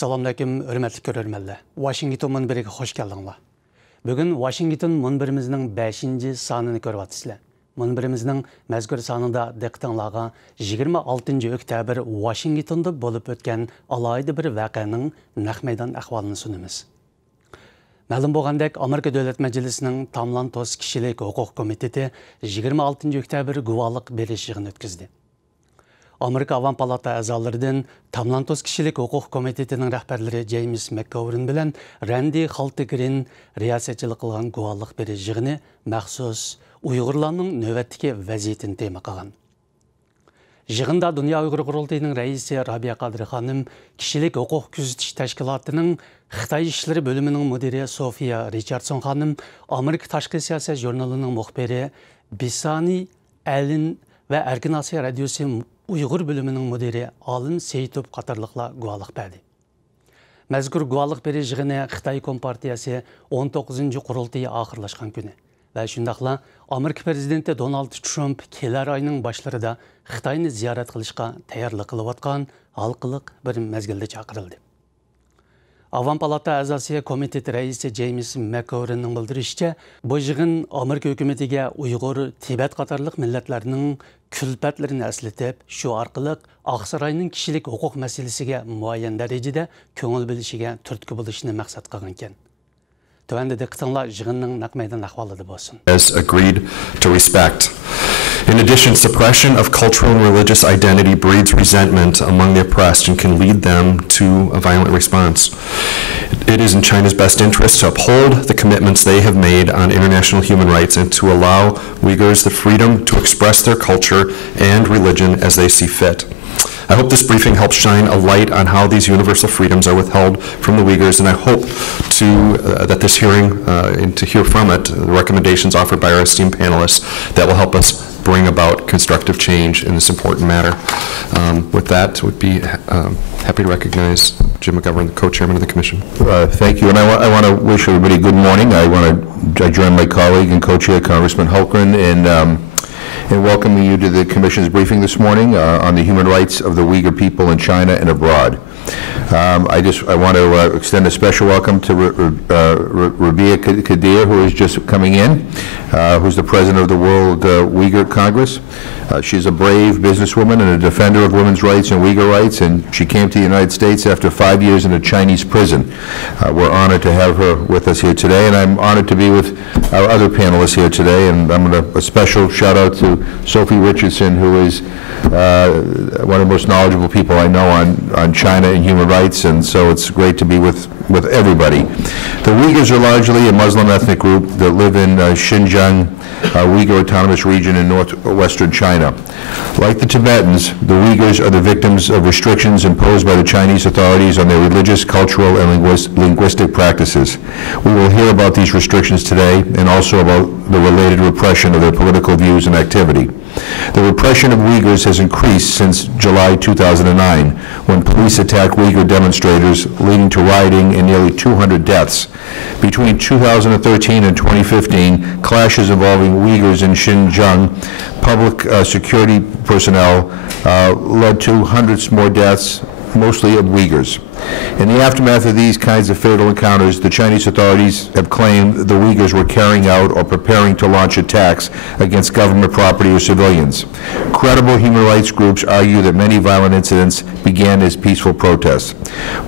Assalamualaikum, hörmətli görürmənlər. Washington Munbiriga hoş geldinglar. Bugün Washington Munbirimizning 5-ci sanını görüp atsızlar. Munbirimizning mazkur sanında diqqətinizə 26 oktyabr Washingtonda bo'lib o'tgan alayda bir voqeaning naq maydon ahvolini sunamiz. Ma'lum bo'lgandek, Amerika Davlat Majlisining Tamlantos kishilik huquq komiteti 26 oktyabr guvohlik berish yig'ini o'tkazdi. Amerika Avam Palata a'zolaridan Tamlantos kishilik huquq komitetining rahbarlari James McGovern bilan Randy Haltigrin riyosatchilik qilgan guvohlik berish yig'ini maxsus Uyg'urlarning navbatdagi vaziyatini tema qilgan. Yig'inda Dunyo Uyg'ur qurultayining raisi Rabia Qadri xonim, kishilik huquq kuzatish tashkilotining Xitoy ishlari bo'limining mudiri Sofiya Richardson xonim, Amerika tashqi siyosat jurnalining muxbiri Bisani Alin va Erkin Osiyo radiosi Uyghur bölümünün müdiri Alim Seyitov qatarlıqlar guvohlik berdi. Mazkur guvohlik berish yig'ini Xitoy Kompartiyasi 19-cı qurultayı oxirlashgan kuni va shundaqla Amerika prezidenti Donald Trump kelar oyning boshlarida Xitoyni ziyorat qilishga tayyorlik qilayotgan xalqliq bir mezgilda chaqirildi. Avam Palata a'zosi komitet raisi James McGovernning bildirishicha, bu yig'in Amerika hukumatiga Uyg'ur, Tibet qatorliq millatlarning külfatlarini eslatib, shu orqali Oqsaroyning kishilik huquq masalasiga muayyan darajada ko'ngil bilishiga turtki bo'lishni maqsad qilgan ekan. Tuvanda diqqatinglar yig'inning naq maydon ahvolida bo'lsin. Has agreed to respect. In addition, suppression of cultural and religious identity breeds resentment among the oppressed and can lead them to a violent response. It is in China's best interest to uphold the commitments they have made on international human rights and to allow Uyghurs the freedom to express their culture and religion as they see fit. I hope this briefing helps shine a light on how these universal freedoms are withheld from the Uyghurs, and I hope that this hearing, and to hear from it, the recommendations offered by our esteemed panelists that will help us bring about constructive change in this important matter. With that, I would be happy to recognize Jim McGovern, the co-chairman of the Commission. Thank you, and I want to wish everybody good morning. I join my colleague and co-chair, Congressman Hultgren, in welcoming you to the Commission's briefing this morning on the human rights of the Uyghur people in China and abroad. I want to extend a special welcome to Rabia Kadir, who is just coming in, who's the president of the World Uyghur Congress. She's a brave businesswoman and a defender of women's rights and Uyghur rights, and she came to the United States after 5 years in a Chinese prison. We're honored to have her with us here today, and I'm honored to be with our other panelists here today, and I'm going to a special shout out to Sophie Richardson, who is one of the most knowledgeable people I know on China and human rights, and so it's great to be with everybody. The Uyghurs are largely a Muslim ethnic group that live in Xinjiang, Uyghur Autonomous Region in northwestern China. Like the Tibetans, the Uyghurs are the victims of restrictions imposed by the Chinese authorities on their religious, cultural, and linguistic practices. We will hear about these restrictions today and also about the related repression of their political views and activity. The repression of Uyghurs has increased since July 2009, when police attacked Uyghur demonstrators, leading to rioting and nearly 200 deaths. Between 2013 and 2015, clashes involving Uyghurs in Xinjiang public security personnel led to hundreds more deaths, mostly of Uyghurs. In the aftermath of these kinds of fatal encounters, the Chinese authorities have claimed the Uyghurs were carrying out or preparing to launch attacks against government property or civilians. Credible human rights groups argue that many violent incidents began as peaceful protests.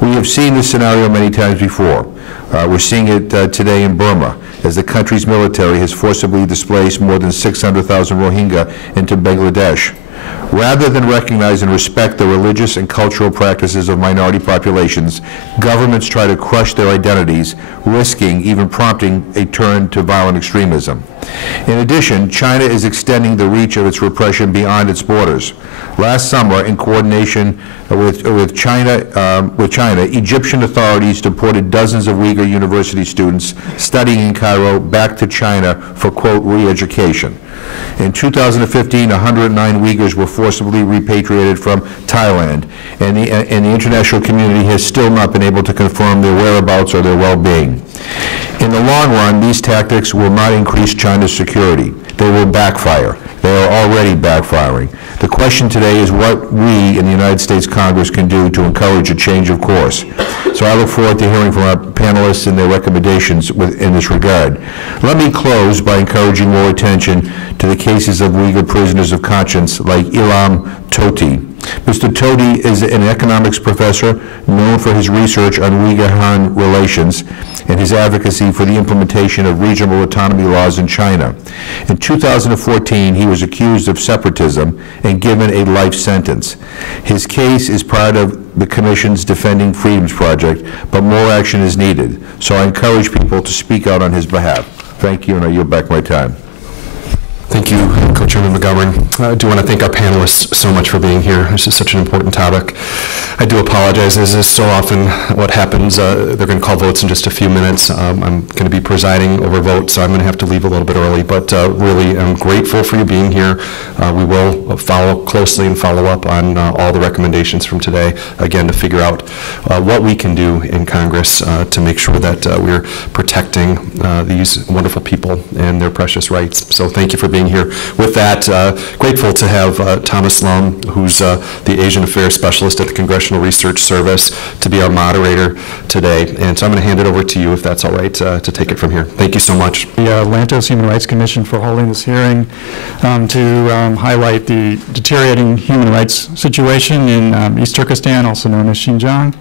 We have seen this scenario many times before. We're seeing it today in Burma, as the country's military has forcibly displaced more than 600,000 Rohingya into Bangladesh. Rather than recognize and respect the religious and cultural practices of minority populations, governments try to crush their identities, risking, even prompting, a turn to violent extremism. In addition, China is extending the reach of its repression beyond its borders. Last summer, in coordination with China, Egyptian authorities deported dozens of Uyghur university students studying in Cairo back to China for, quote, re-education. In 2015, 109 Uyghurs were forcibly repatriated from Thailand, and the international community has still not been able to confirm their whereabouts or their well-being. In the long run, these tactics will not increase China's security. They will backfire. They are already backfiring. The question today is what we in the United States Congress can do to encourage a change of course. So I look forward to hearing from our panelists and their recommendations in this regard. Let me close by encouraging more attention to the cases of Uyghur prisoners of conscience like Ilham Tohti. Mr. Tohti is an economics professor known for his research on Uyghur-Han relations and his advocacy for the implementation of regional autonomy laws in China. In 2014, he was accused of separatism and given a life sentence. His case is part of the Commission's Defending Freedoms project, but more action is needed. So I encourage people to speak out on his behalf. Thank you, and I yield back my time. Thank you, Co-Chairman McGovern. I do want to thank our panelists so much for being here. This is such an important topic. I do apologize, as is so often what happens. They're going to call votes in just a few minutes. I'm going to be presiding over votes, so I'm going to have to leave a little bit early, but really I'm grateful for you being here. We will follow closely and follow up on all the recommendations from today, again, to figure out what we can do in Congress to make sure that we're protecting these wonderful people and their precious rights. So thank you for being here. With that, grateful to have Thomas Lum, who's the Asian Affairs Specialist at the Congressional Research Service, to be our moderator today. And so I'm going to hand it over to you, if that's all right, to take it from here. Thank you so much. The Lantos Human Rights Commission for holding this hearing to highlight the deteriorating human rights situation in East Turkestan, also known as Xinjiang.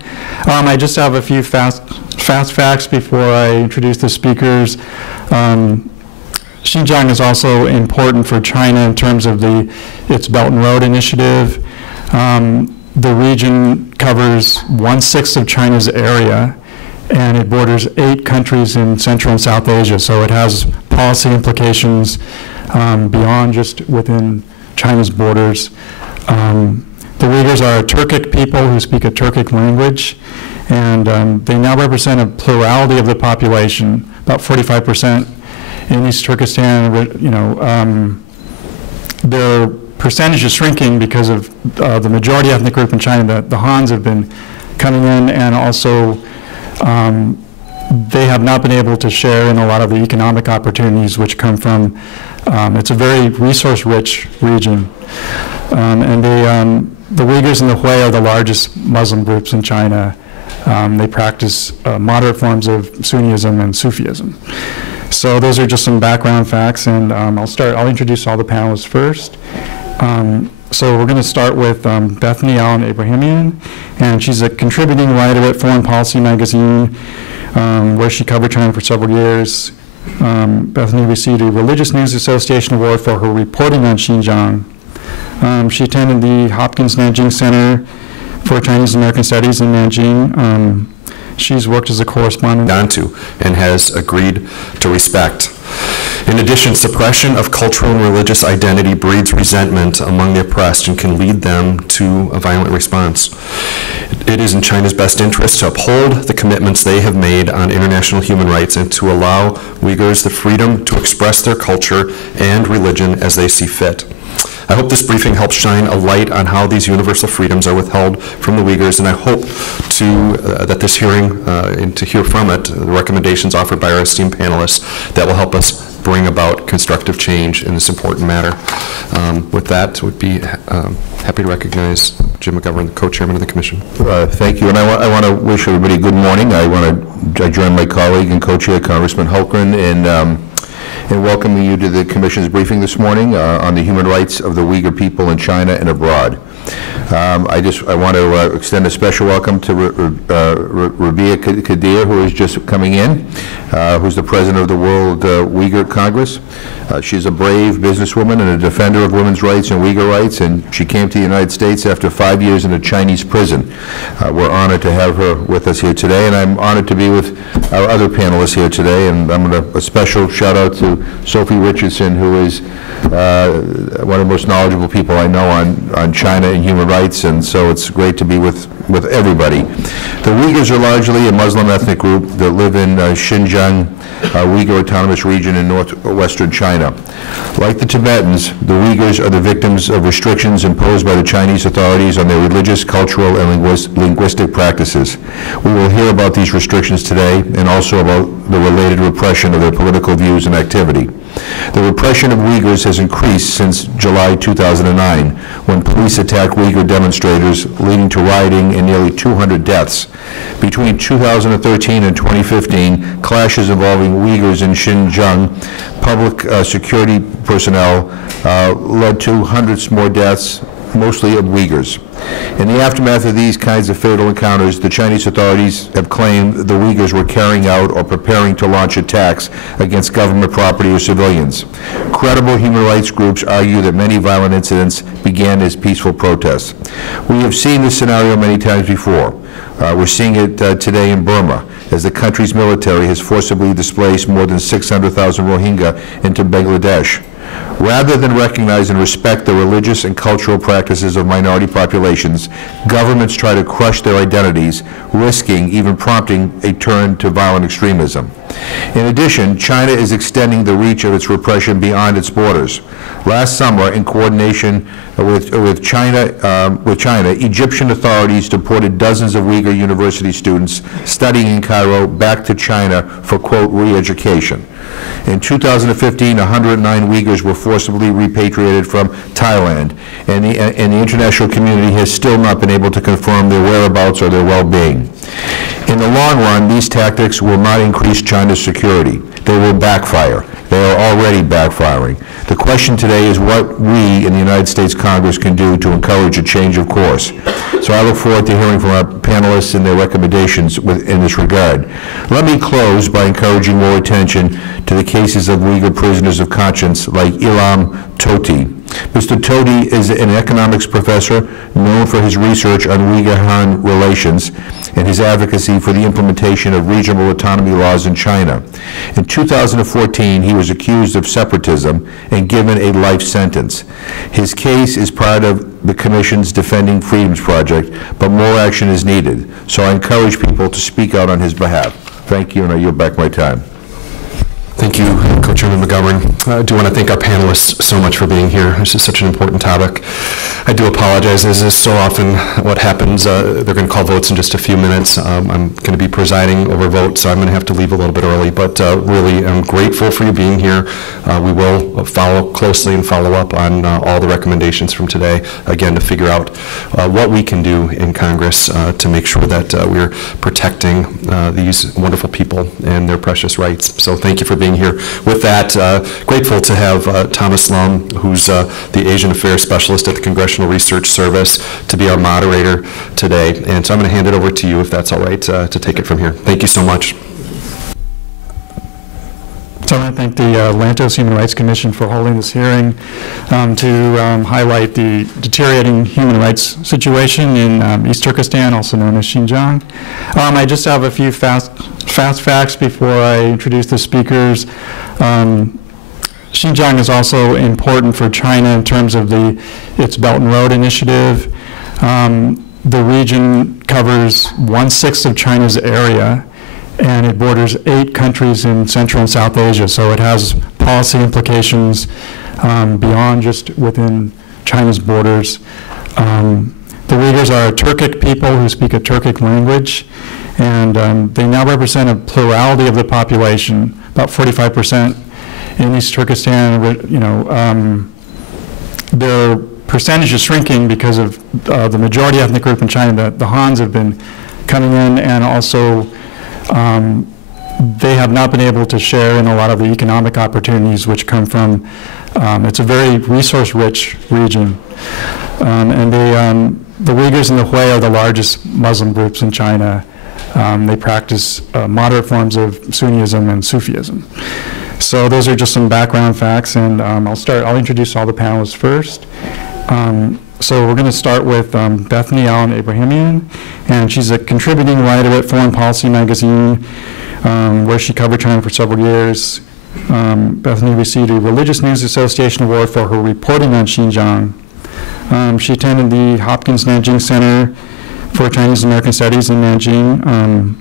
I just have a few fast facts before I introduce the speakers. Xinjiang is also important for China in terms of its Belt and Road Initiative. The region covers 1/6 of China's area, and it borders 8 countries in Central and South Asia, so it has policy implications beyond just within China's borders. The Uyghurs are a Turkic people who speak a Turkic language, and they now represent a plurality of the population, about 45%. In East Turkestan, their percentage is shrinking because of the majority ethnic group in China. The Hans have been coming in, and also they have not been able to share in a lot of the economic opportunities which come from, it's a very resource-rich region. And the Uyghurs and the Hui are the largest Muslim groups in China. They practice moderate forms of Sunnism and Sufism. So those are just some background facts, and I'll introduce all the panelists first. So we're going to start with Bethany Allen Abrahamian, and she's a contributing writer at Foreign Policy magazine, where she covered China for several years. Bethany received a Religious News Association Award for her reporting on Xinjiang. She attended the Hopkins Nanjing Center for Chinese American Studies in Nanjing. She's worked as a correspondent onto and has agreed to respect. In addition, suppression of cultural and religious identity breeds resentment among the oppressed and can lead them to a violent response. It is in China's best interest to uphold the commitments they have made on international human rights and to allow Uyghurs the freedom to express their culture and religion as they see fit. I hope this briefing helps shine a light on how these universal freedoms are withheld from the Uyghurs, and I hope that this hearing, and to hear from it, the recommendations offered by our esteemed panelists, that will help us bring about constructive change in this important matter. With that, would be happy to recognize Jim McGovern, the co-chairman of the commission. Thank you, and I want to wish everybody good morning. I join my colleague and co-chair, Congressman Hultgren, in welcoming you to the Commission's briefing this morning on the human rights of the Uyghur people in China and abroad. I want to extend a special welcome to Rabia Kadir, who is just coming in, who's the president of the World Uyghur Congress. She's a brave businesswoman and a defender of women's rights and Uyghur rights, and she came to the United States after 5 years in a Chinese prison. We're honored to have her with us here today, and I'm honored to be with our other panelists here today, and I'm going to a special shout out to Sophie Richardson, who is one of the most knowledgeable people I know on China and human rights, and so it's great to be with everybody. The Uyghurs are largely a Muslim ethnic group that live in Xinjiang, Uyghur Autonomous Region in northwestern China. Like the Tibetans, the Uyghurs are the victims of restrictions imposed by the Chinese authorities on their religious, cultural, and linguistic practices. We will hear about these restrictions today and also about the related repression of their political views and activity. The repression of Uyghurs has increased since July 2009, when police attacked Uyghur demonstrators, leading to rioting and nearly 200 deaths. Between 2013 and 2015, clashes involving Uyghurs in Xinjiang, public security personnel led to hundreds more deaths, mostly of Uyghurs. In the aftermath of these kinds of fatal encounters, the Chinese authorities have claimed the Uyghurs were carrying out or preparing to launch attacks against government property or civilians. Credible human rights groups argue that many violent incidents began as peaceful protests. We have seen this scenario many times before. We're seeing it today in Burma, as the country's military has forcibly displaced more than 600,000 Rohingya into Bangladesh. Rather than recognize and respect the religious and cultural practices of minority populations, governments try to crush their identities, risking, even prompting, a turn to violent extremism. In addition, China is extending the reach of its repression beyond its borders. Last summer, in coordination with China, Egyptian authorities deported dozens of Uyghur university students studying in Cairo back to China for, quote, re-education. In 2015, 109 Uyghurs were forcibly repatriated from Thailand, and the international community has still not been able to confirm their whereabouts or their well-being. In the long run, these tactics will not increase China's security. They will backfire. They are already backfiring. The question today is what we in the United States Congress can do to encourage a change of course. So I look forward to hearing from our panelists and their recommendations in this regard. Let me close by encouraging more attention to the cases of Uyghur prisoners of conscience like Ilham Tohti. Mr. Tohti is an economics professor known for his research on Uyghur-Han relations and his advocacy for the implementation of regional autonomy laws in China. In 2014, he was accused of separatism and given a life sentence. His case is part of the Commission's Defending Freedoms project, but more action is needed. So I encourage people to speak out on his behalf. Thank you, and I yield back my time. Thank you, Co-Chairman McGovern. I do want to thank our panelists so much for being here. This is such an important topic. I do apologize, as is so often what happens. They're going to call votes in just a few minutes. I'm going to be presiding over votes, so I'm going to have to leave a little bit early, but really I'm grateful for you being here. We will follow closely and follow up on all the recommendations from today, again, to figure out what we can do in Congress to make sure that we're protecting these wonderful people and their precious rights. So thank you for being here. With that, grateful to have Thomas Lum, who's the Asian Affairs Specialist at the Congressional Research Service, to be our moderator today. And so I'm going to hand it over to you, if that's all right, to take it from here. Thank you so much. So I want to thank the Lantos Human Rights Commission for holding this hearing to highlight the deteriorating human rights situation in East Turkestan, also known as Xinjiang. I just have a few fast facts before I introduce the speakers. Xinjiang is also important for China in terms of its Belt and Road Initiative. The region covers 1/6 of China's area, and it borders 8 countries in Central and South Asia, so it has policy implications beyond just within China's borders. The Uyghurs are a Turkic people who speak a Turkic language, and they now represent a plurality of the population, about 45% in East Turkestan. Their percentage is shrinking because of the majority ethnic group in China. The Hans have been coming in, and also they have not been able to share in a lot of the economic opportunities which come from, it's a very resource-rich region. And the Uyghurs and the Hui are the largest Muslim groups in China. They practice moderate forms of Sunnism and Sufism. So those are just some background facts, and I'll introduce all the panelists first. So we're going to start with Bethany Allen Abrahamian, and she's a contributing writer at Foreign Policy magazine, where she covered China for several years. Bethany received a Religious News Association Award for her reporting on Xinjiang. She attended the Hopkins Nanjing Center for Chinese American Studies in Nanjing.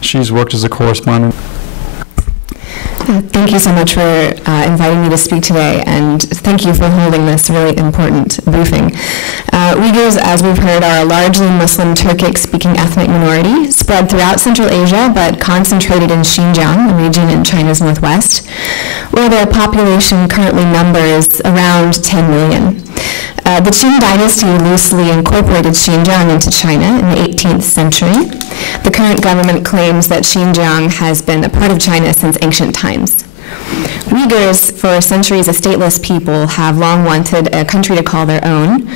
She's worked as a correspondent. Thank you so much for inviting me to speak today, and thank you for holding this really important briefing. Uyghurs, as we've heard, are a largely Muslim Turkic-speaking ethnic minority, spread throughout Central Asia, but concentrated in Xinjiang, a region in China's northwest, where their population currently numbers around 10 million. The Qing dynasty loosely incorporated Xinjiang into China in the 18th century. The current government claims that Xinjiang has been a part of China since ancient times. Uyghurs, for centuries a stateless people, have long wanted a country to call their own.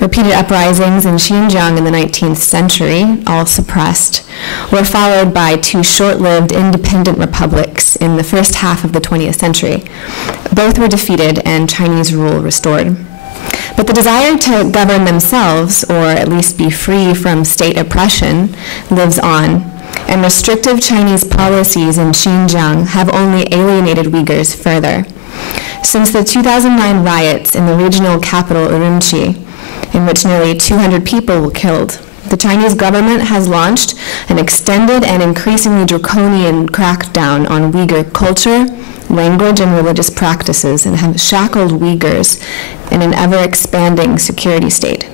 Repeated uprisings in Xinjiang in the 19th century, all suppressed, were followed by 2 short-lived independent republics in the first half of the 20th century. Both were defeated and Chinese rule restored. But the desire to govern themselves, or at least be free from state oppression, lives on. And restrictive Chinese policies in Xinjiang have only alienated Uyghurs further. Since the 2009 riots in the regional capital Urumqi, in which nearly 200 people were killed, the Chinese government has launched an extended and increasingly draconian crackdown on Uyghur culture, language, and religious practices, and have shackled Uyghurs in an ever-expanding security state.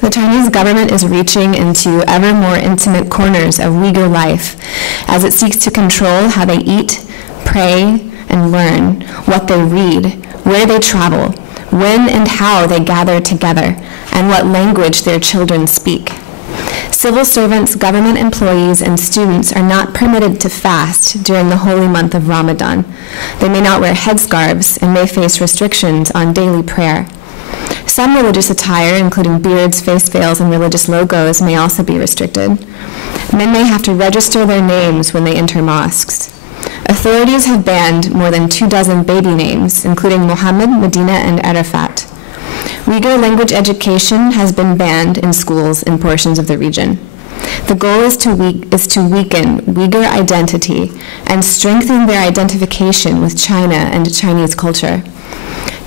The Chinese government is reaching into ever more intimate corners of Uyghur life as it seeks to control how they eat, pray, and learn, what they read, where they travel, when and how they gather together, and what language their children speak. Civil servants, government employees, and students are not permitted to fast during the holy month of Ramadan. They may not wear headscarves and may face restrictions on daily prayer. Some religious attire, including beards, face veils, and religious logos, may also be restricted. Men may have to register their names when they enter mosques. Authorities have banned more than 24 baby names, including Muhammad, Medina, and Arafat. Uyghur language education has been banned in schools in portions of the region. The goal is to weaken Uyghur identity and strengthen their identification with China and Chinese culture.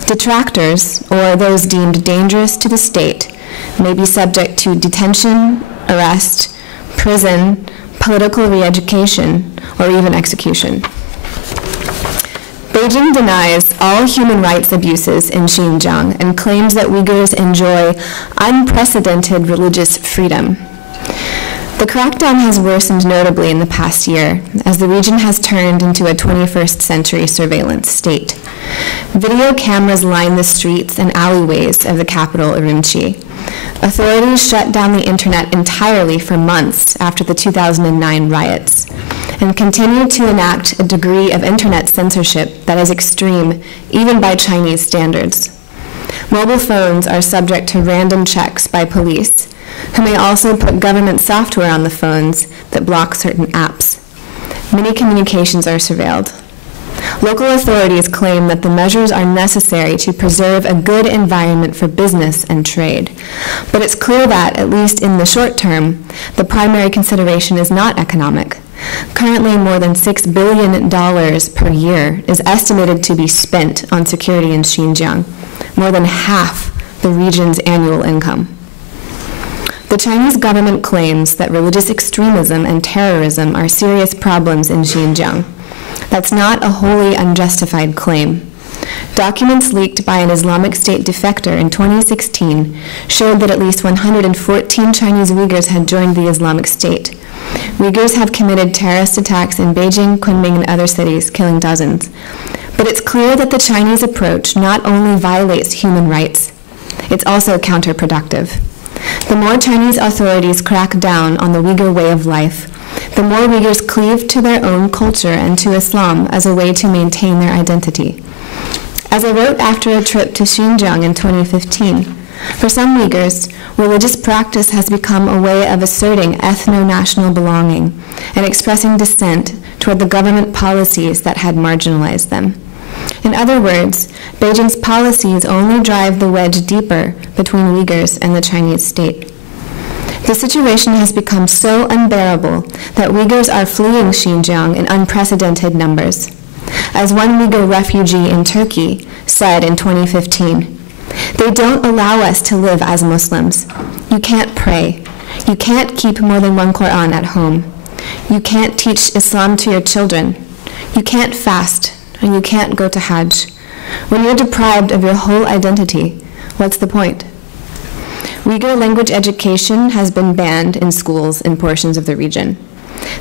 Detractors, or those deemed dangerous to the state, may be subject to detention, arrest, prison, political re-education, or even execution. Beijing denies all human rights abuses in Xinjiang and claims that Uyghurs enjoy unprecedented religious freedom. The crackdown has worsened notably in the past year, as the region has turned into a 21st century surveillance state. Video cameras line the streets and alleyways of the capital, Urumqi. Authorities shut down the internet entirely for months after the 2009 riots, and continue to enact a degree of internet censorship that is extreme, even by Chinese standards. Mobile phones are subject to random checks by police, who may also put government software on the phones that block certain apps. Many communications are surveilled. Local authorities claim that the measures are necessary to preserve a good environment for business and trade. But it's clear that, at least in the short term, the primary consideration is not economic. Currently, more than $6 billion per year is estimated to be spent on security in Xinjiang, more than half the region's annual income. The Chinese government claims that religious extremism and terrorism are serious problems in Xinjiang. That's not a wholly unjustified claim. Documents leaked by an Islamic State defector in 2016 showed that at least 114 Chinese Uyghurs had joined the Islamic State. Uyghurs have committed terrorist attacks in Beijing, Kunming, and other cities, killing dozens. But it's clear that the Chinese approach not only violates human rights, it's also counterproductive. The more Chinese authorities crack down on the Uyghur way of life, the more Uyghurs cleave to their own culture and to Islam as a way to maintain their identity. As I wrote after a trip to Xinjiang in 2015, for some Uyghurs, religious practice has become a way of asserting ethno-national belonging and expressing dissent toward the government policies that had marginalized them. In other words, Beijing's policies only drive the wedge deeper between Uyghurs and the Chinese state. The situation has become so unbearable that Uyghurs are fleeing Xinjiang in unprecedented numbers. As one Uyghur refugee in Turkey said in 2015, "They don't allow us to live as Muslims. You can't pray. You can't keep more than one Quran at home. You can't teach Islam to your children. You can't fast, and you can't go to Hajj. When you're deprived of your whole identity, what's the point?" Uyghur language education has been banned in schools in portions of the region.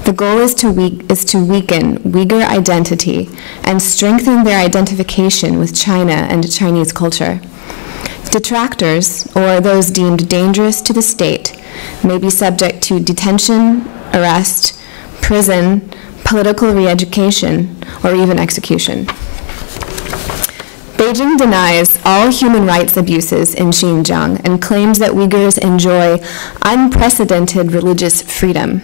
The goal is to weaken Uyghur identity and strengthen their identification with China and Chinese culture. Detractors, or those deemed dangerous to the state, may be subject to detention, arrest, prison, political re-education, or even execution. Beijing denies all human rights abuses in Xinjiang and claims that Uyghurs enjoy unprecedented religious freedom.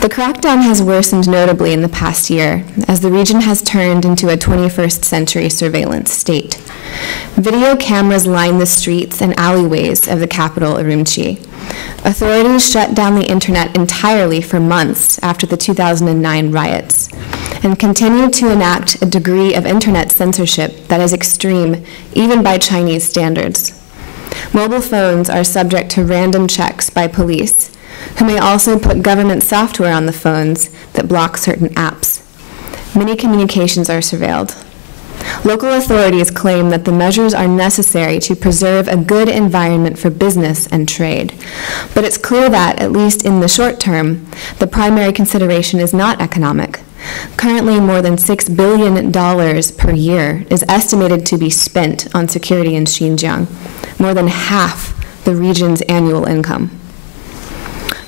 The crackdown has worsened notably in the past year, as the region has turned into a 21st century surveillance state. Video cameras line the streets and alleyways of the capital, Urumqi. Authorities shut down the internet entirely for months after the 2009 riots, and continue to enact a degree of internet censorship that is extreme, even by Chinese standards. Mobile phones are subject to random checks by police, who may also put government software on the phones that block certain apps. Many communications are surveilled. Local authorities claim that the measures are necessary to preserve a good environment for business and trade. But it's clear that, at least in the short term, the primary consideration is not economic. Currently, more than $6 billion per year is estimated to be spent on security in Xinjiang, more than half the region's annual income.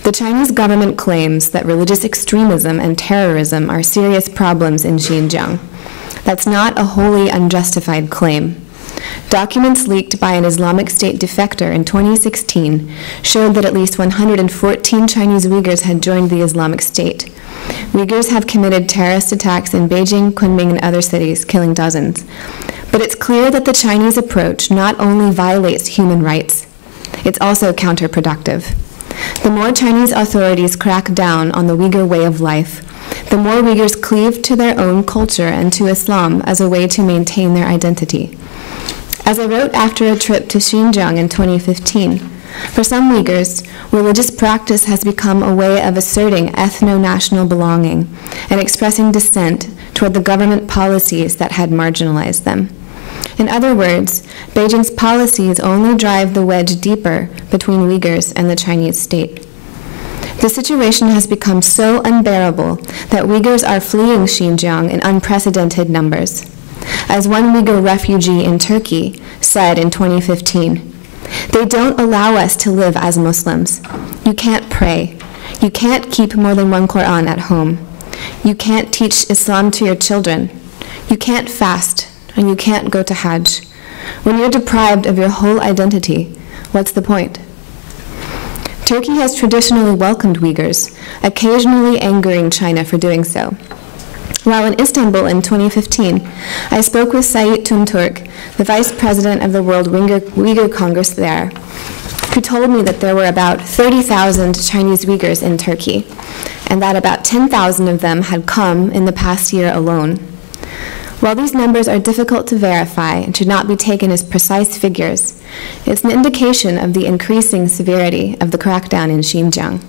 The Chinese government claims that religious extremism and terrorism are serious problems in Xinjiang. That's not a wholly unjustified claim. Documents leaked by an Islamic State defector in 2016 showed that at least 114 Chinese Uyghurs had joined the Islamic State. Uyghurs have committed terrorist attacks in Beijing, Kunming, and other cities, killing dozens. But it's clear that the Chinese approach not only violates human rights, it's also counterproductive. The more Chinese authorities crack down on the Uyghur way of life, the more Uyghurs cleave to their own culture and to Islam as a way to maintain their identity. As I wrote after a trip to Xinjiang in 2015, for some Uyghurs, religious practice has become a way of asserting ethno-national belonging and expressing dissent toward the government policies that had marginalized them. In other words, Beijing's policies only drive the wedge deeper between Uyghurs and the Chinese state. The situation has become so unbearable that Uyghurs are fleeing Xinjiang in unprecedented numbers. As one Uyghur refugee in Turkey said in 2015, "They don't allow us to live as Muslims. You can't pray. You can't keep more than one Quran at home. You can't teach Islam to your children. You can't fast, and you can't go to Hajj. When you're deprived of your whole identity, what's the point?" Turkey has traditionally welcomed Uyghurs, occasionally angering China for doing so. While in Istanbul in 2015, I spoke with Sayit Tunturk, the vice president of the World Uyghur Congress there, who told me that there were about 30,000 Chinese Uyghurs in Turkey, and that about 10,000 of them had come in the past year alone. While these numbers are difficult to verify and should not be taken as precise figures, it's an indication of the increasing severity of the crackdown in Xinjiang.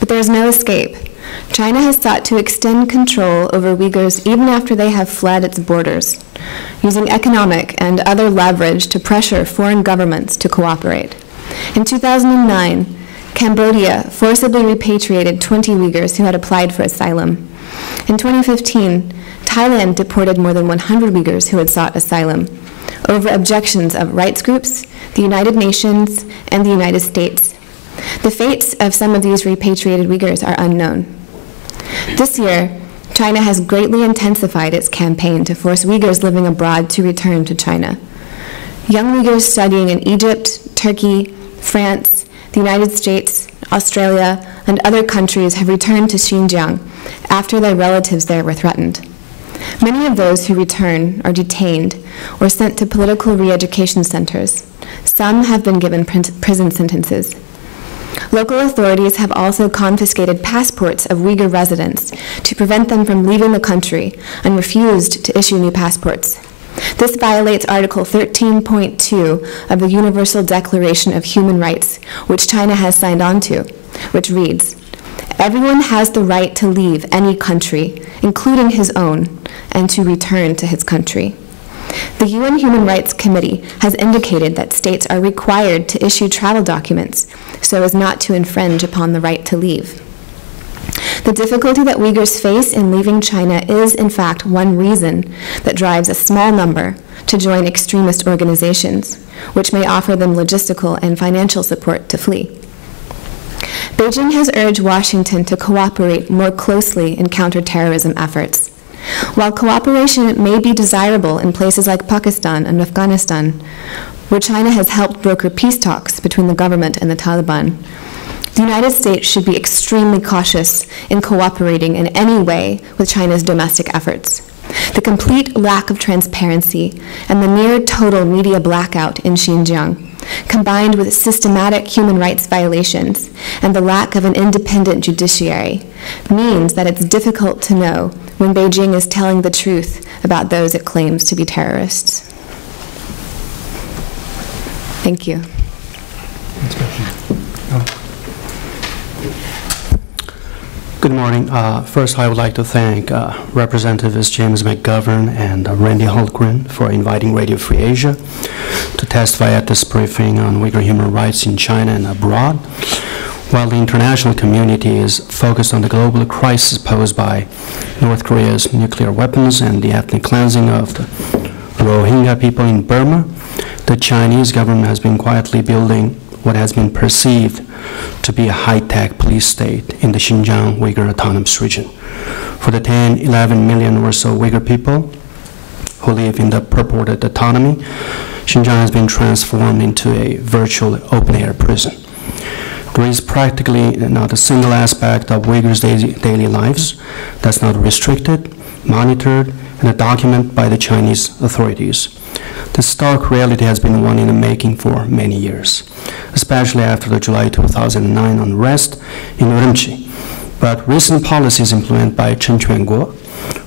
But there is no escape. China has sought to extend control over Uyghurs even after they have fled its borders, using economic and other leverage to pressure foreign governments to cooperate. In 2009, Cambodia forcibly repatriated 20 Uyghurs who had applied for asylum. In 2015, Thailand deported more than 100 Uyghurs who had sought asylum over objections of rights groups, the United Nations, and the United States. The fates of some of these repatriated Uyghurs are unknown. This year, China has greatly intensified its campaign to force Uyghurs living abroad to return to China. Young Uyghurs studying in Egypt, Turkey, France, the United States, Australia, and other countries have returned to Xinjiang after their relatives there were threatened. Many of those who return are detained or sent to political re-education centers. Some have been given prison sentences. Local authorities have also confiscated passports of Uyghur residents to prevent them from leaving the country and refused to issue new passports. This violates Article 13.2 of the Universal Declaration of Human Rights, which China has signed on to, which reads, "Everyone has the right to leave any country, including his own, and to return to his country." The UN Human Rights Committee has indicated that states are required to issue travel documents so as not to infringe upon the right to leave. The difficulty that Uyghurs face in leaving China is, in fact, one reason that drives a small number to join extremist organizations, which may offer them logistical and financial support to flee. Beijing has urged Washington to cooperate more closely in counterterrorism efforts. While cooperation may be desirable in places like Pakistan and Afghanistan, where China has helped broker peace talks between the government and the Taliban, the United States should be extremely cautious in cooperating in any way with China's domestic efforts. The complete lack of transparency and the near total media blackout in Xinjiang, combined with systematic human rights violations and the lack of an independent judiciary, means that it's difficult to know when Beijing is telling the truth about those it claims to be terrorists. Thank you. Good morning. First, I would like to thank Representatives James McGovern and Randy Hultgren for inviting Radio Free Asia to testify at this briefing on Uyghur human rights in China and abroad. While the international community is focused on the global crisis posed by North Korea's nuclear weapons and the ethnic cleansing of the Rohingya people in Burma, the Chinese government has been quietly building what has been perceived to be a high-tech police state in the Xinjiang Uyghur Autonomous Region. For the 10-11 million or so Uyghur people who live in the purported autonomy, Xinjiang has been transformed into a virtual open-air prison. There is practically not a single aspect of Uyghurs' daily lives that's not restricted, monitored, and documented by the Chinese authorities. The stark reality has been one in the making for many years, especially after the July 2009 unrest in Urumqi. But recent policies implemented by Chen Quanguo,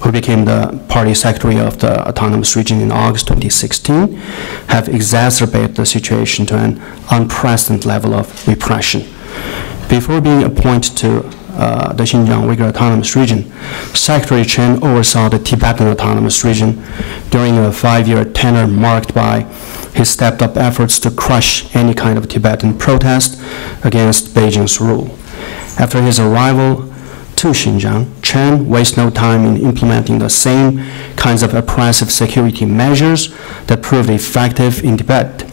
who became the party secretary of the Autonomous Region in August 2016, have exacerbated the situation to an unprecedented level of repression. Before being appointed to the Xinjiang Uyghur Autonomous Region, Secretary Chen oversaw the Tibetan Autonomous Region during a 5-year tenure marked by his stepped-up efforts to crush any kind of Tibetan protest against Beijing's rule. After his arrival to Xinjiang, Chen wasted no time in implementing the same kinds of oppressive security measures that proved effective in Tibet,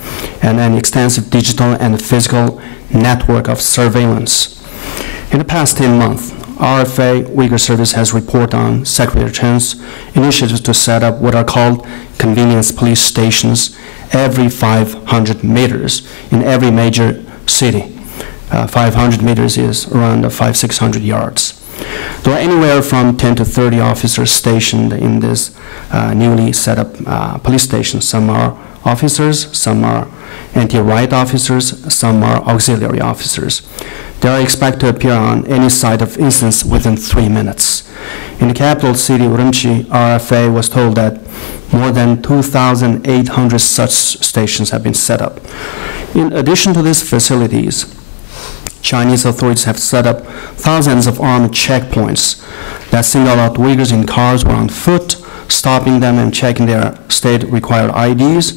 and an extensive digital and physical network of surveillance. In the past 10 months, RFA Uyghur Service has reported on Secretary Chen's initiatives to set up what are called convenience police stations every 500 meters in every major city. 500 meters is around 500-600 yards. There are anywhere from 10 to 30 officers stationed in this newly set up police stations. Some are officers, some are anti-riot officers, some are auxiliary officers. They are expected to appear on any site of incidents within 3 minutes. In the capital city, Urumqi, RFA was told that more than 2,800 such stations have been set up. In addition to these facilities, Chinese authorities have set up thousands of armed checkpoints that single out Uyghurs in cars or on foot, stopping them and checking their state-required IDs,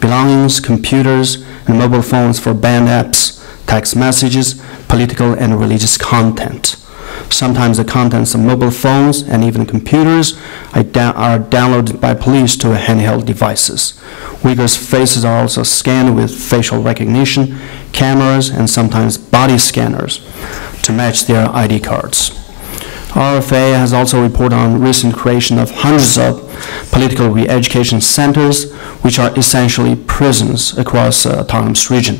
belongings, computers, and mobile phones for banned apps, text messages, political and religious content. Sometimes the contents of mobile phones and even computers are downloaded by police to handheld devices. Uyghurs' faces are also scanned with facial recognition cameras and sometimes body scanners to match their ID cards. RFA has also reported on recent creation of hundreds of political re-education centers, which are essentially prisons across the autonomous region,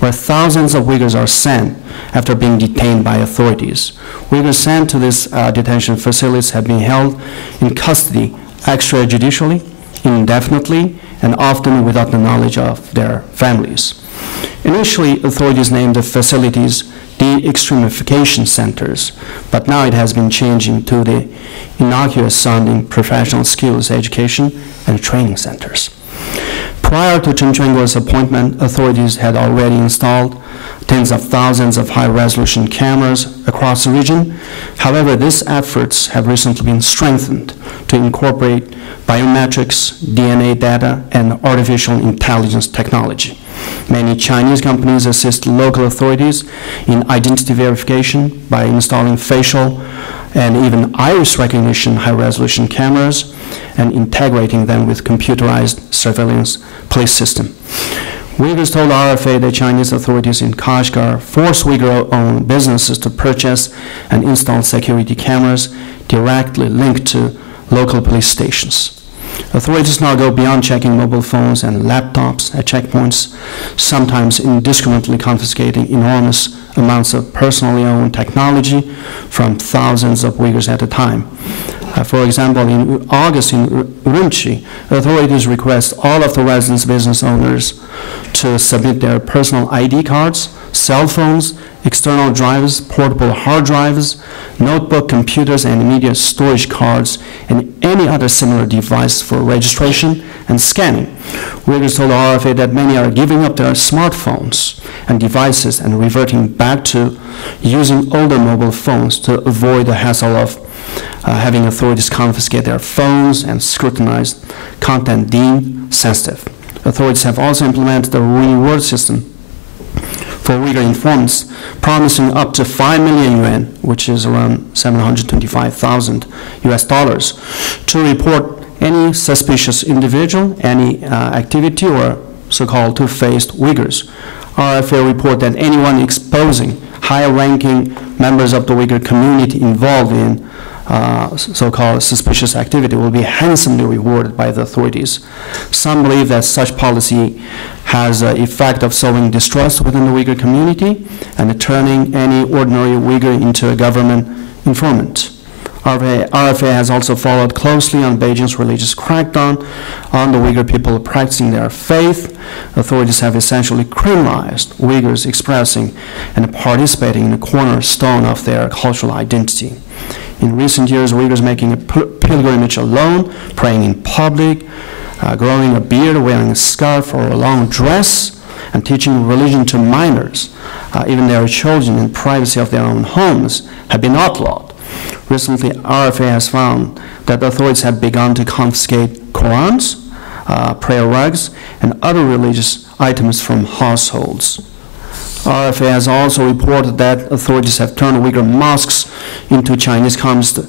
where thousands of Uyghurs are sent after being detained by authorities. Uyghurs sent to these detention facilities have been held in custody extrajudicially, indefinitely, and often without the knowledge of their families. Initially, authorities named the facilities de-extremification centers, but now it has been changing to the innocuous-sounding professional skills education and training centers. Prior to Chen Quanguo's appointment, authorities had already installed tens of thousands of high-resolution cameras across the region. However, these efforts have recently been strengthened to incorporate biometrics, DNA data, and artificial intelligence technology. Many Chinese companies assist local authorities in identity verification by installing facial and even iris recognition high-resolution cameras and integrating them with computerized surveillance police system. Uyghurs told RFA that Chinese authorities in Kashgar forced Uyghur-owned businesses to purchase and install security cameras directly linked to local police stations. Authorities now go beyond checking mobile phones and laptops at checkpoints, sometimes indiscriminately confiscating enormous amounts of personally owned technology from thousands of Uyghurs at a time. For example, in August in Urumqi, authorities request all of the residents' business owners to submit their personal ID cards, cell phones, external drives, portable hard drives, notebook computers, and media storage cards, and any other similar device for registration and scanning. Uyghurs told RFA that many are giving up their smartphones and devices and reverting back to using older mobile phones to avoid the hassle of having authorities confiscate their phones and scrutinize content deemed sensitive. Authorities have also implemented a reward system for Uyghur informants, promising up to 5 million yuan, which is around 725,000 US dollars, to report any suspicious individual, any activity, or so-called two-faced Uyghurs. RFA report that anyone exposing high-ranking members of the Uyghur community involved in so-called suspicious activity will be handsomely rewarded by the authorities. Some believe that such policy has the effect of sowing distrust within the Uyghur community and turning any ordinary Uyghur into a government informant. RFA has also followed closely on Beijing's religious crackdown on the Uyghur people practicing their faith. Authorities have essentially criminalized Uyghurs expressing and participating in the cornerstone of their cultural identity. In recent years, Uyghurs making a pilgrimage alone, praying in public, growing a beard, wearing a scarf or a long dress, and teaching religion to minors, even their children in privacy of their own homes, have been outlawed. Recently, RFA has found that authorities have begun to confiscate Qurans, prayer rugs, and other religious items from households. RFA has also reported that authorities have turned Uyghur mosques into Chinese Communist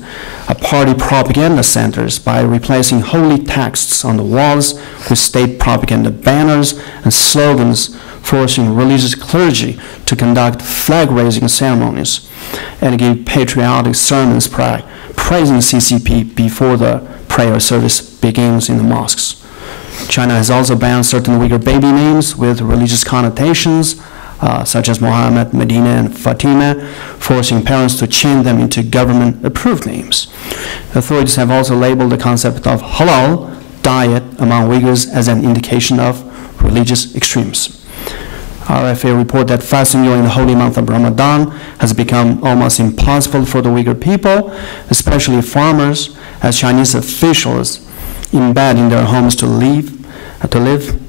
Party propaganda centers by replacing holy texts on the walls with state propaganda banners and slogans, forcing religious clergy to conduct flag-raising ceremonies and give patriotic sermons praising CCP before the prayer service begins in the mosques. China has also banned certain Uyghur baby names with religious connotations, such as Muhammad, Medina, and Fatima, forcing parents to change them into government-approved names. Authorities have also labeled the concept of halal diet among Uyghurs as an indication of religious extremism. RFA report that fasting during the holy month of Ramadan has become almost impossible for the Uyghur people, especially farmers, as Chinese officials embed in their homes to live,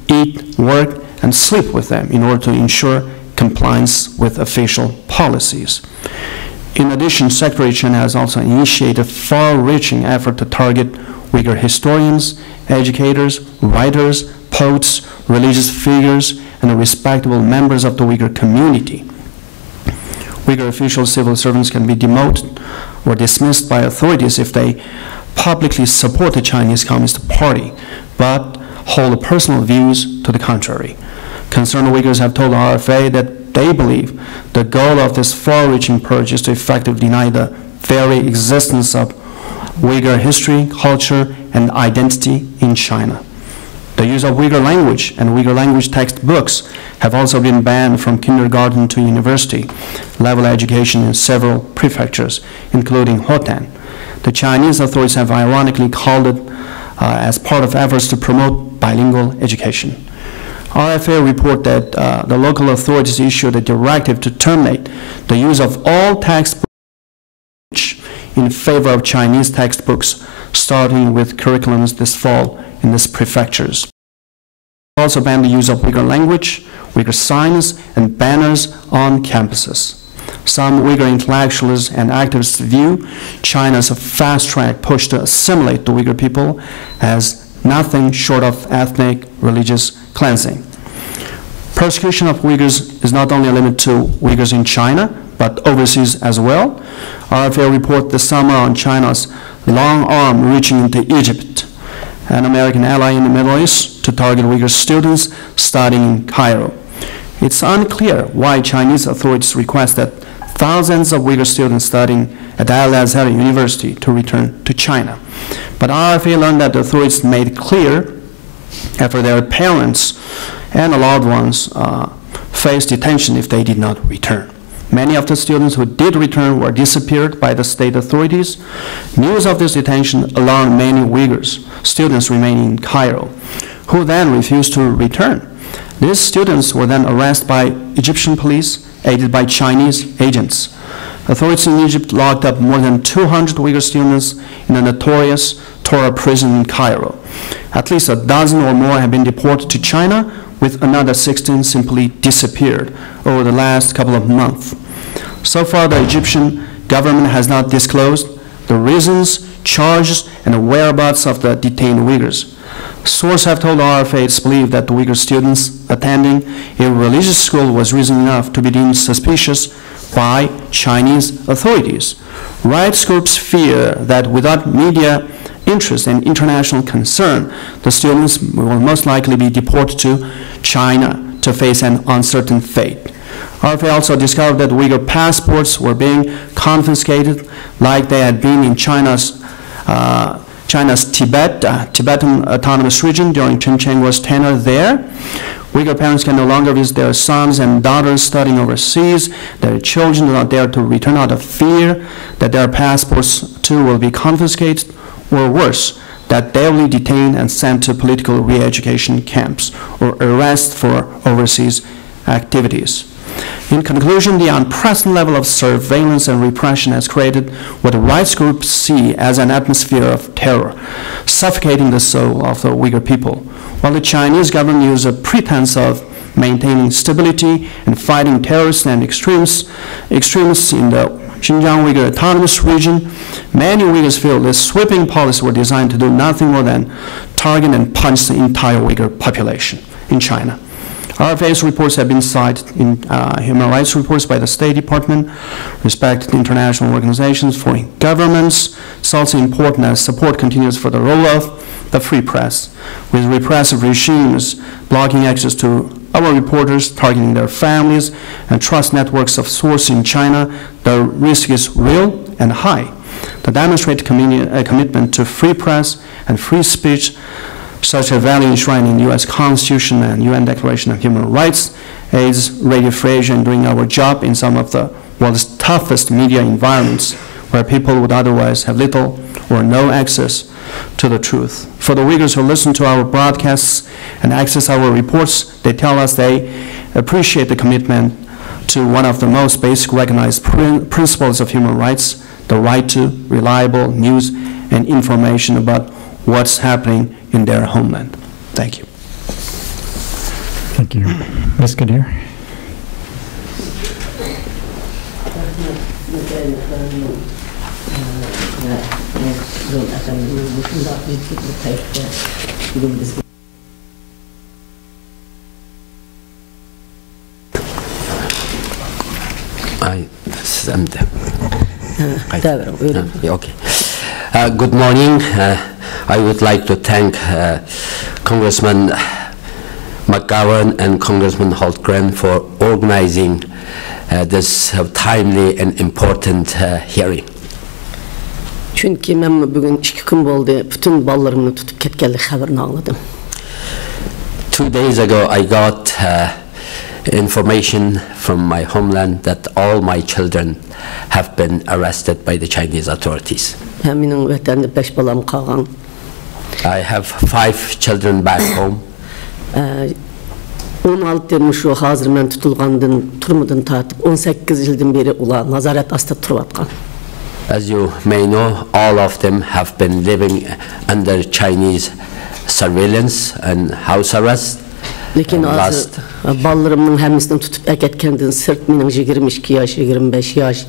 eat, work, and sleep with them in order to ensure compliance with official policies. In addition, Secretary Chen has also initiated a far-reaching effort to target Uyghur historians, educators, writers, poets, religious figures, and respectable members of the Uyghur community. Uyghur official civil servants can be demoted or dismissed by authorities if they publicly support the Chinese Communist Party, but hold personal views to the contrary. Concerned Uyghurs have told RFA that they believe the goal of this far-reaching purge is to effectively deny the very existence of Uyghur history, culture, and identity in China. The use of Uyghur language and Uyghur language textbooks have also been banned from kindergarten to university level education in several prefectures, including Hotan. The Chinese authorities have ironically called it as part of efforts to promote bilingual education. RFA report that the local authorities issued a directive to terminate the use of all textbooks in favor of Chinese textbooks, starting with curriculums this fall in these prefectures. Also banned the use of Uyghur language, Uyghur signs and banners on campuses. Some Uyghur intellectuals and activists view China's fast-track push to assimilate the Uyghur people as nothing short of ethnic, religious cleansing. Persecution of Uyghurs is not only limited to Uyghurs in China, but overseas as well. RFA report this summer on China's long arm reaching into Egypt, an American ally in the Middle East, to target Uyghur students studying in Cairo. It's unclear why Chinese authorities request that thousands of Uyghur students studying at Al-Azhar University to return to China. But RFA learned that the authorities made clear after their parents and loved ones faced detention if they did not return. Many of the students who did return were disappeared by the state authorities. News of this detention alarmed many Uyghurs, students remaining in Cairo, who then refused to return. These students were then arrested by Egyptian police, aided by Chinese agents. Authorities in Egypt locked up more than 200 Uyghur students in a notorious Torah prison in Cairo. At least a dozen or more have been deported to China, with another 16 simply disappeared over the last couple of months. So far, the Egyptian government has not disclosed the reasons, charges, and whereabouts of the detained Uyghurs. Sources have told RFA it's believed that the Uyghur students attending a religious school was reason enough to be deemed suspicious by Chinese authorities. Rights groups fear that without media interest and international concern, the students will most likely be deported to China to face an uncertain fate. RFA also discovered that Uyghur passports were being confiscated like they had been in China's Tibetan Autonomous Region during Chen Cheng-Kuo's tenure there. Uyghur parents can no longer visit their sons and daughters studying overseas. Their children do not dare to return out of fear that their passports too will be confiscated, or worse, that they will be detained and sent to political re-education camps or arrested for overseas activities. In conclusion, the unprecedented level of surveillance and repression has created what rights groups see as an atmosphere of terror, suffocating the soul of the Uyghur people. While the Chinese government uses a pretense of maintaining stability and fighting terrorists and extremists in the Xinjiang Uyghur Autonomous Region, many Uyghurs feel this sweeping policies were designed to do nothing more than target and punish the entire Uyghur population in China. RFA's reports have been cited in human rights reports by the State Department, respected international organizations, foreign governments. It's also important as support continues for the role of the free press, with repressive regimes blocking access to our reporters, targeting their families, and trust networks of sources in China. The risk is real and high. To demonstrate a commitment to free press and free speech, such a value enshrined in the U.S. Constitution and UN Declaration of Human Rights, aids Radio Free Asia in doing our job in some of the world's toughest media environments, where people would otherwise have little or no access to the truth. For the Uyghurs who listen to our broadcasts and access our reports, they tell us they appreciate the commitment to one of the most basic recognized principles of human rights, the right to reliable news and information about what's happening in their homeland. Thank you. Thank you. Ms. Kadir. Good morning. I would like to thank Congressman McGovern and Congressman Holtgren for organizing this timely and important hearing. Çünkü ben bugün 2 gün oldu bütün ballarımı tutup ketkenlik haberini anladım. 2 days ago I got information from my homeland that all my children have been arrested by the Chinese authorities. Benim vatanda 5 balam kalgan. I have 5 children back home. 16 yılmış şu hazır ben tutulgandan turmadan tartıp 18 yıldan beri ular nazaret astı turvatkan. As you may know, all of them have been living under Chinese surveillance and house arrest. Lekin hazır ballarımın hemisinden tutup eketkendin sırt minin 22 yaş, 25 yaş,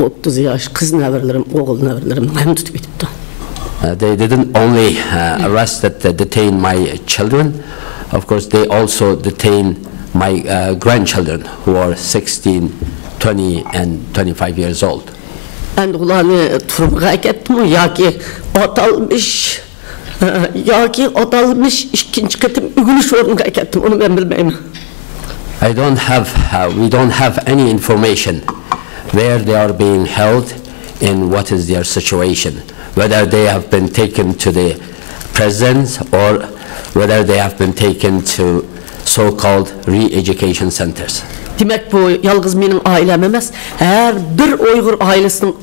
30 yaş kız neverlerim, oğul neverlerim hem tutup gitipti. They didn't only detain my children, of course they also detain my grandchildren who are 16, 20 and 25 years old. Ben ulanı turbuğa ekettim ya ki atalmış, ikinci katım ügülüş orunga ekettim, onu ben bilmeyim. We don't have any information where they are being held and what is their situation, whether they have been taken to the prisons or whether they have been taken to so-called re-education centers. Demek bu yalnız benim ailem emez. Her bir Uyghur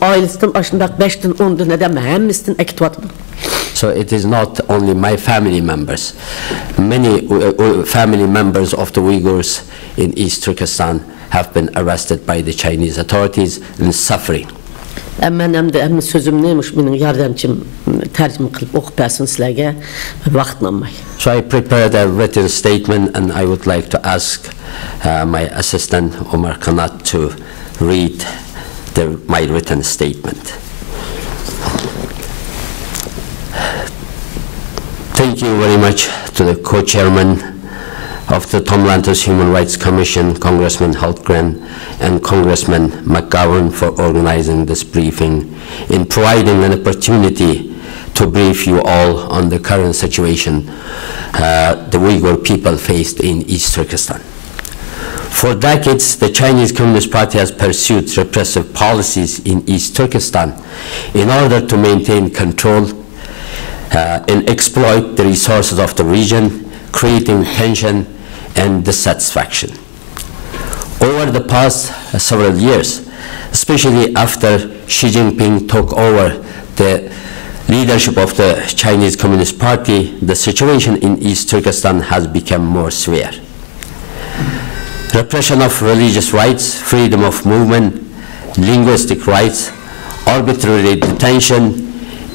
ailesinden başında 5'ten 10'dan edem hemisinden ekitvatım. So it is not only my family members. Many family members of the Uyghurs in East Turkestan have been arrested by the Chinese authorities and suffering. Hem sözüm neymiş benim yardımcım tercüme kılıp okup versin sizlerge vaxtlanmay. So I prepared a written statement and I would like to ask my assistant Omar Kanat to read my written statement. Thank you very much to the co-chairman of the Tom Lantos Human Rights Commission, Congressman Hultgren and Congressman McGovern for organizing this briefing and providing an opportunity to brief you all on the current situation the Uyghur people faced in East Turkestan. For decades, the Chinese Communist Party has pursued repressive policies in East Turkestan in order to maintain control and exploit the resources of the region, creating tension and dissatisfaction. Over the past several years, especially after Xi Jinping took over the leadership of the Chinese Communist Party, the situation in East Turkestan has become more severe. Repression of religious rights, freedom of movement, linguistic rights, arbitrary detention,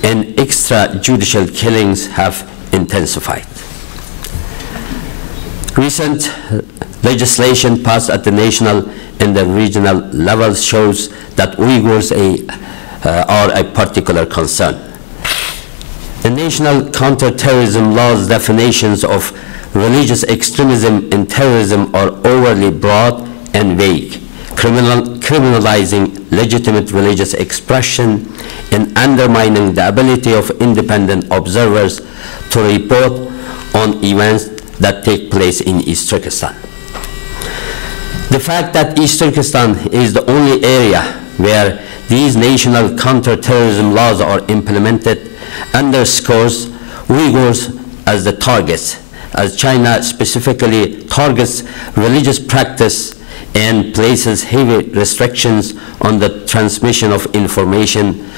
and extrajudicial killings have intensified. Recent legislation passed at the national and the regional levels shows that Uyghurs are a particular concern. The national counter-terrorism law's definitions of religious extremism and terrorism are overly broad and vague, criminalizing legitimate religious expression and undermining the ability of independent observers to report on events that take place in East Turkestan. The fact that East Turkestan is the only area where these national counter-terrorism laws are implemented underscores Uyghurs as the targets, as China specifically targets religious practice and places heavy restrictions on the transmission of information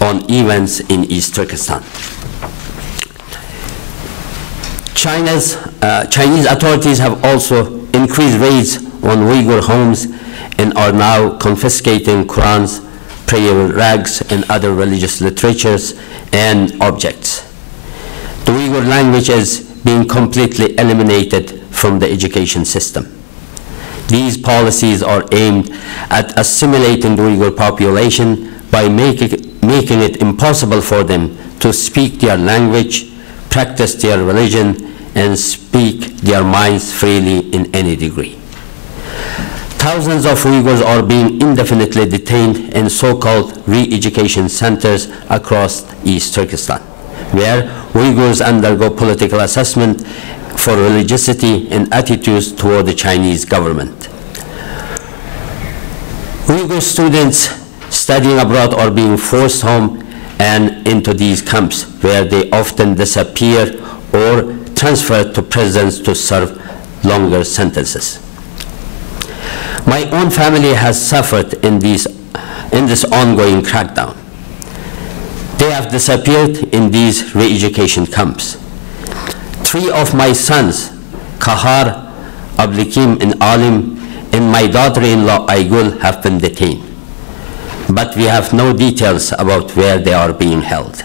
on events in East Turkestan. Chinese authorities have also increased raids on Uyghur homes and are now confiscating Qurans, prayer rags, and other religious literatures and objects. The Uyghur language is being completely eliminated from the education system. These policies are aimed at assimilating the Uyghur population by making it impossible for them to speak their language, practice their religion, and speak their minds freely in any degree. Thousands of Uyghurs are being indefinitely detained in so-called re-education centers across East Turkestan, where Uyghurs undergo political assessment for religiosity and attitudes toward the Chinese government. Uyghur students studying abroad are being forced home and into these camps, where they often disappear or transfer to prisons to serve longer sentences. My own family has suffered in this ongoing crackdown. They have disappeared in these re-education camps. 3 of my sons, Kahar, Ablikim, and Alim, and my daughter-in-law, Aygul, have been detained. But we have no details about where they are being held.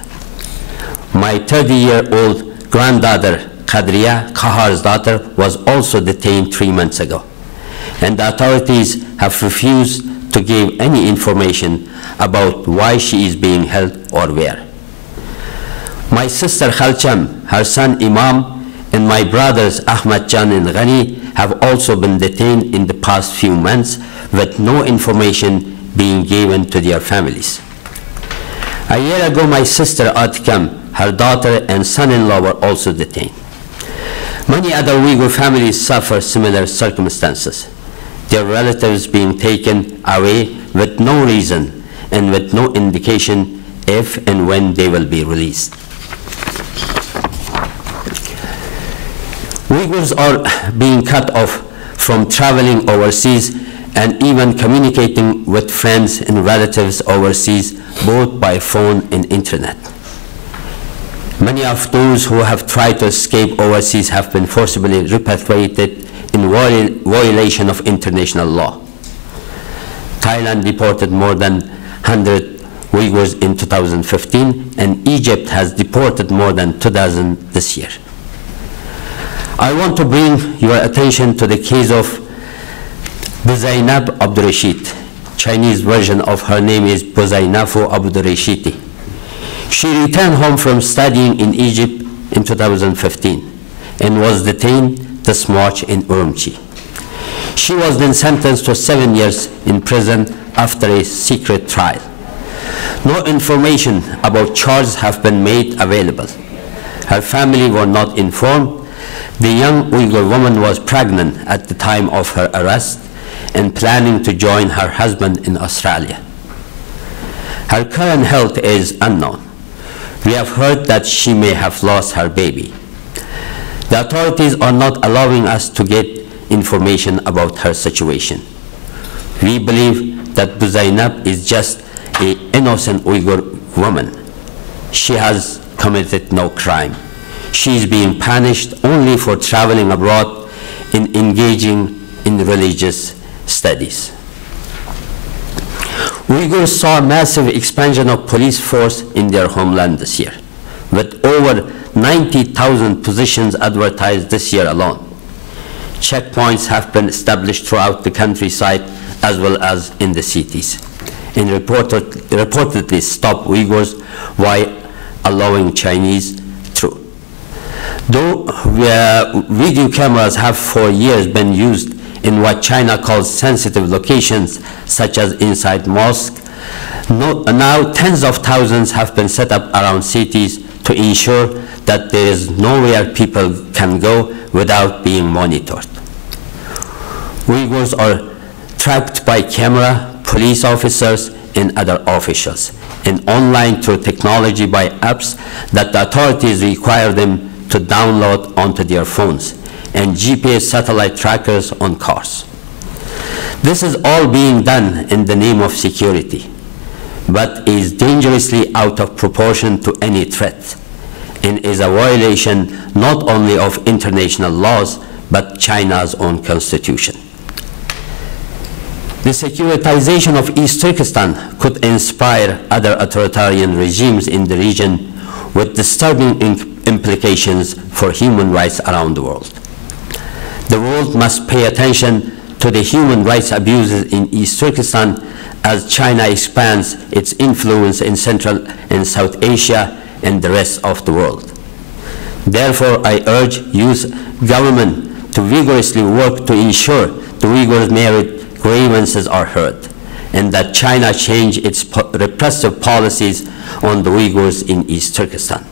My 30-year-old granddaughter, Kadriya, Kahar's daughter, was also detained 3 months ago. And the authorities have refused to give any information about why she is being held or where. My sister Khalcham, her son Imam, and my brothers Ahmad Jan and Ghani have also been detained in the past few months with no information being given to their families. A year ago, my sister Atikam, her daughter and son-in-law were also detained. Many other Uyghur families suffer similar circumstances, their relatives being taken away with no reason and with no indication if and when they will be released. Uyghurs are being cut off from traveling overseas and even communicating with friends and relatives overseas, both by phone and internet. Many of those who have tried to escape overseas have been forcibly repatriated in violation of international law. Thailand deported more than 100 Uyghurs in 2015, and Egypt has deported more than 2,000 this year. I want to bring your attention to the case of Buzainab Abdurrashid. Chinese version of her name is Buzainafu Abdurrashidi. She returned home from studying in Egypt in 2015 and was detained this March in Urumqi. She was then sentenced to 7 years in prison after a secret trial. No information about charges have been made available. Her family were not informed. The young Uyghur woman was pregnant at the time of her arrest and planning to join her husband in Australia. Her current health is unknown. We have heard that she may have lost her baby. The authorities are not allowing us to get information about her situation. We believe that Buzainab is just an innocent Uyghur woman. She has committed no crime. She is being punished only for traveling abroad and engaging in religious studies. Uyghurs saw a massive expansion of police force in their homeland this year, with over 90,000 positions advertised this year alone. Checkpoints have been established throughout the countryside as well as in the cities, and reportedly stop Uyghurs while allowing Chinese through. Though video cameras have for years been used in what China calls sensitive locations, such as inside mosques, now tens of thousands have been set up around cities to ensure that there is nowhere people can go without being monitored. Uyghurs are tracked by camera, police officers, and other officials, and online through technology by apps that the authorities require them to download onto their phones, and GPS satellite trackers on cars. This is all being done in the name of security, but is dangerously out of proportion to any threat, and is a violation not only of international laws, but China's own constitution. The securitization of East Turkestan could inspire other authoritarian regimes in the region with disturbing implications for human rights around the world. The world must pay attention to the human rights abuses in East Turkestan as China expands its influence in Central and South Asia and the rest of the world. Therefore, I urge U.S. government to vigorously work to ensure the Uyghurs' merit grievances are heard, and that China change its repressive policies on the Uyghurs in East Turkestan.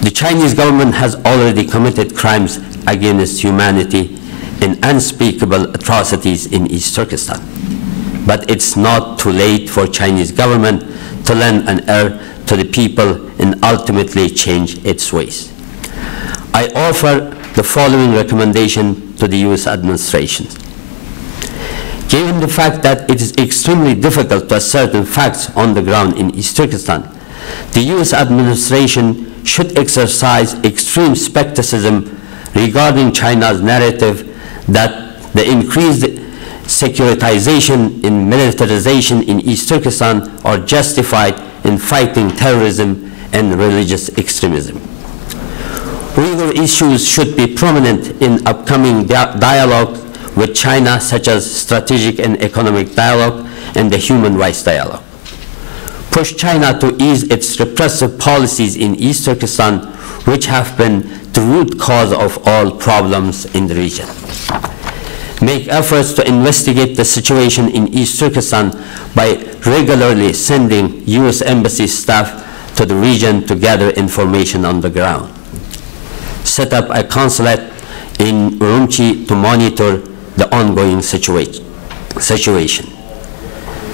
The Chinese government has already committed crimes against humanity and unspeakable atrocities in East Turkestan. But it's not too late for Chinese government to lend an ear to the people and ultimately change its ways. I offer the following recommendation to the U.S. administration. Given the fact that it is extremely difficult to ascertain facts on the ground in East Turkestan, the U.S. administration should exercise extreme skepticism regarding China's narrative that the increased securitization and militarization in East Turkestan are justified in fighting terrorism and religious extremism. Uyghur issues should be prominent in upcoming dialogue with China, such as strategic and economic dialogue and the human rights dialogue. Push China to ease its repressive policies in East Turkestan, which have been the root cause of all problems in the region. Make efforts to investigate the situation in East Turkestan by regularly sending U.S. Embassy staff to the region to gather information on the ground. Set up a consulate in Urumqi to monitor the ongoing situation.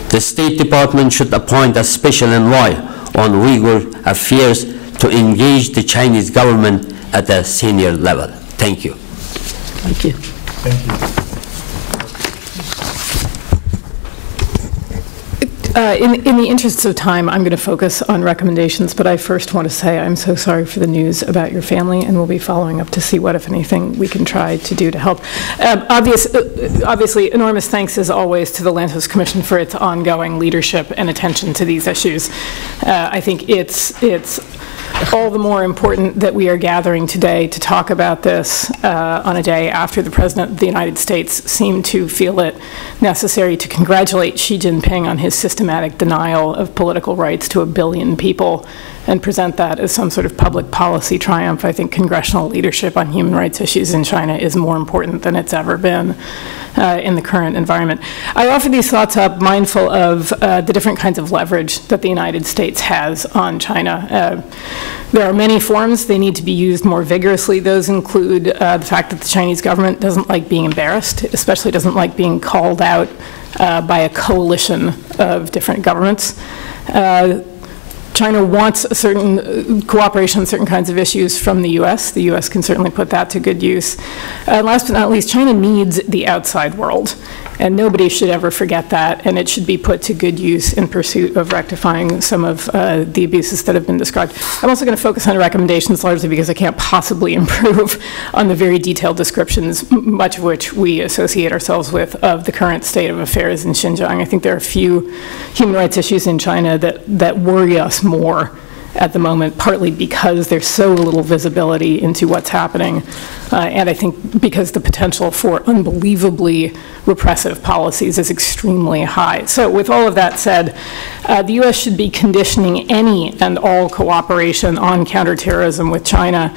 The State Department should appoint a special envoy on Uyghur affairs to engage the Chinese government at a senior level. Thank you. Thank you. Thank you. In the interests of time, I'm going to focus on recommendations, but I first want to say I'm so sorry for the news about your family, and we'll be following up to see what, if anything, we can try to do to help. Obviously, enormous thanks, as always, to the Land Use Commission for its ongoing leadership and attention to these issues. I think it's all the more important that we are gathering today to talk about this on a day after the President of the United States seemed to feel it necessary to congratulate Xi Jinping on his systematic denial of political rights to 1 billion people and present that as some sort of public policy triumph. I think congressional leadership on human rights issues in China is more important than it's ever been in the current environment. I offer these thoughts up mindful of the different kinds of leverage that the United States has on China. There are many forms. They need to be used more vigorously. Those include the fact that the Chinese government doesn't like being embarrassed, especially doesn't like being called out by a coalition of different governments. China wants a certain cooperation on certain kinds of issues from the U.S. The U.S. can certainly put that to good use. Last but not least, China needs the outside world, and nobody should ever forget that, and it should be put to good use in pursuit of rectifying some of the abuses that have been described. I'm also going to focus on recommendations largely because I can't possibly improve on the very detailed descriptions, much of which we associate ourselves with, of the current state of affairs in Xinjiang. I think there are a few human rights issues in China that worry us more at the moment, partly because there's so little visibility into what's happening, and I think because the potential for unbelievably repressive policies is extremely high. So with all of that said, the U.S. should be conditioning any and all cooperation on counterterrorism with China,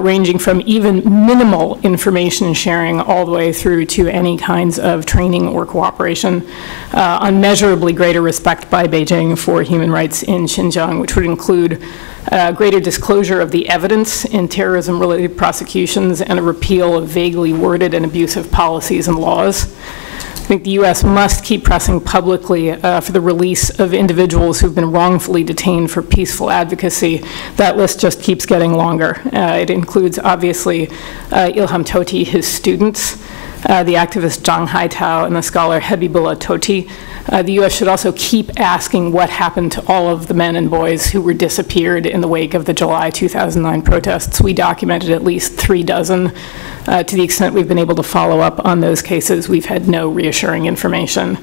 ranging from even minimal information sharing all the way through to any kinds of training or cooperation, on measurably greater respect by Beijing for human rights in Xinjiang, which would include greater disclosure of the evidence in terrorism-related prosecutions and a repeal of vaguely worded and abusive policies and laws. I think the U.S. must keep pressing publicly for the release of individuals who've been wrongfully detained for peaceful advocacy. That list just keeps getting longer. It includes, obviously, Ilham Tohti, his students, the activist Zhang Haitao, and the scholar Habibullah Tohti. The U.S. should also keep asking what happened to all of the men and boys who were disappeared in the wake of the July 2009 protests. We documented at least 3 dozen. To the extent we've been able to follow up on those cases, we've had no reassuring information.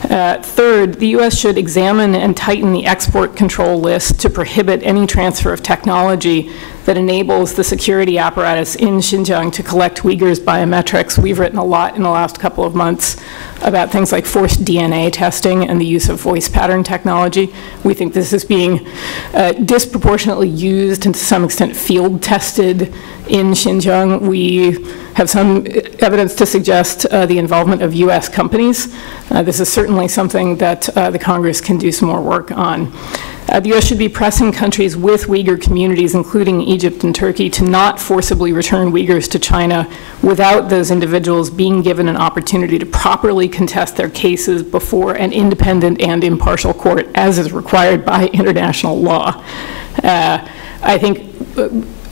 Third, the U.S. should examine and tighten the export control list to prohibit any transfer of technology that enables the security apparatus in Xinjiang to collect Uyghurs' biometrics. We've written a lot in the last couple of months about things like forced DNA testing and the use of voice pattern technology. We think this is being disproportionately used and to some extent field tested in Xinjiang. We have some evidence to suggest the involvement of U.S. companies. This is certainly something that the Congress can do some more work on. The U.S. should be pressing countries with Uyghur communities, including Egypt and Turkey, to not forcibly return Uyghurs to China without those individuals being given an opportunity to properly contest their cases before an independent and impartial court, as is required by international law. I think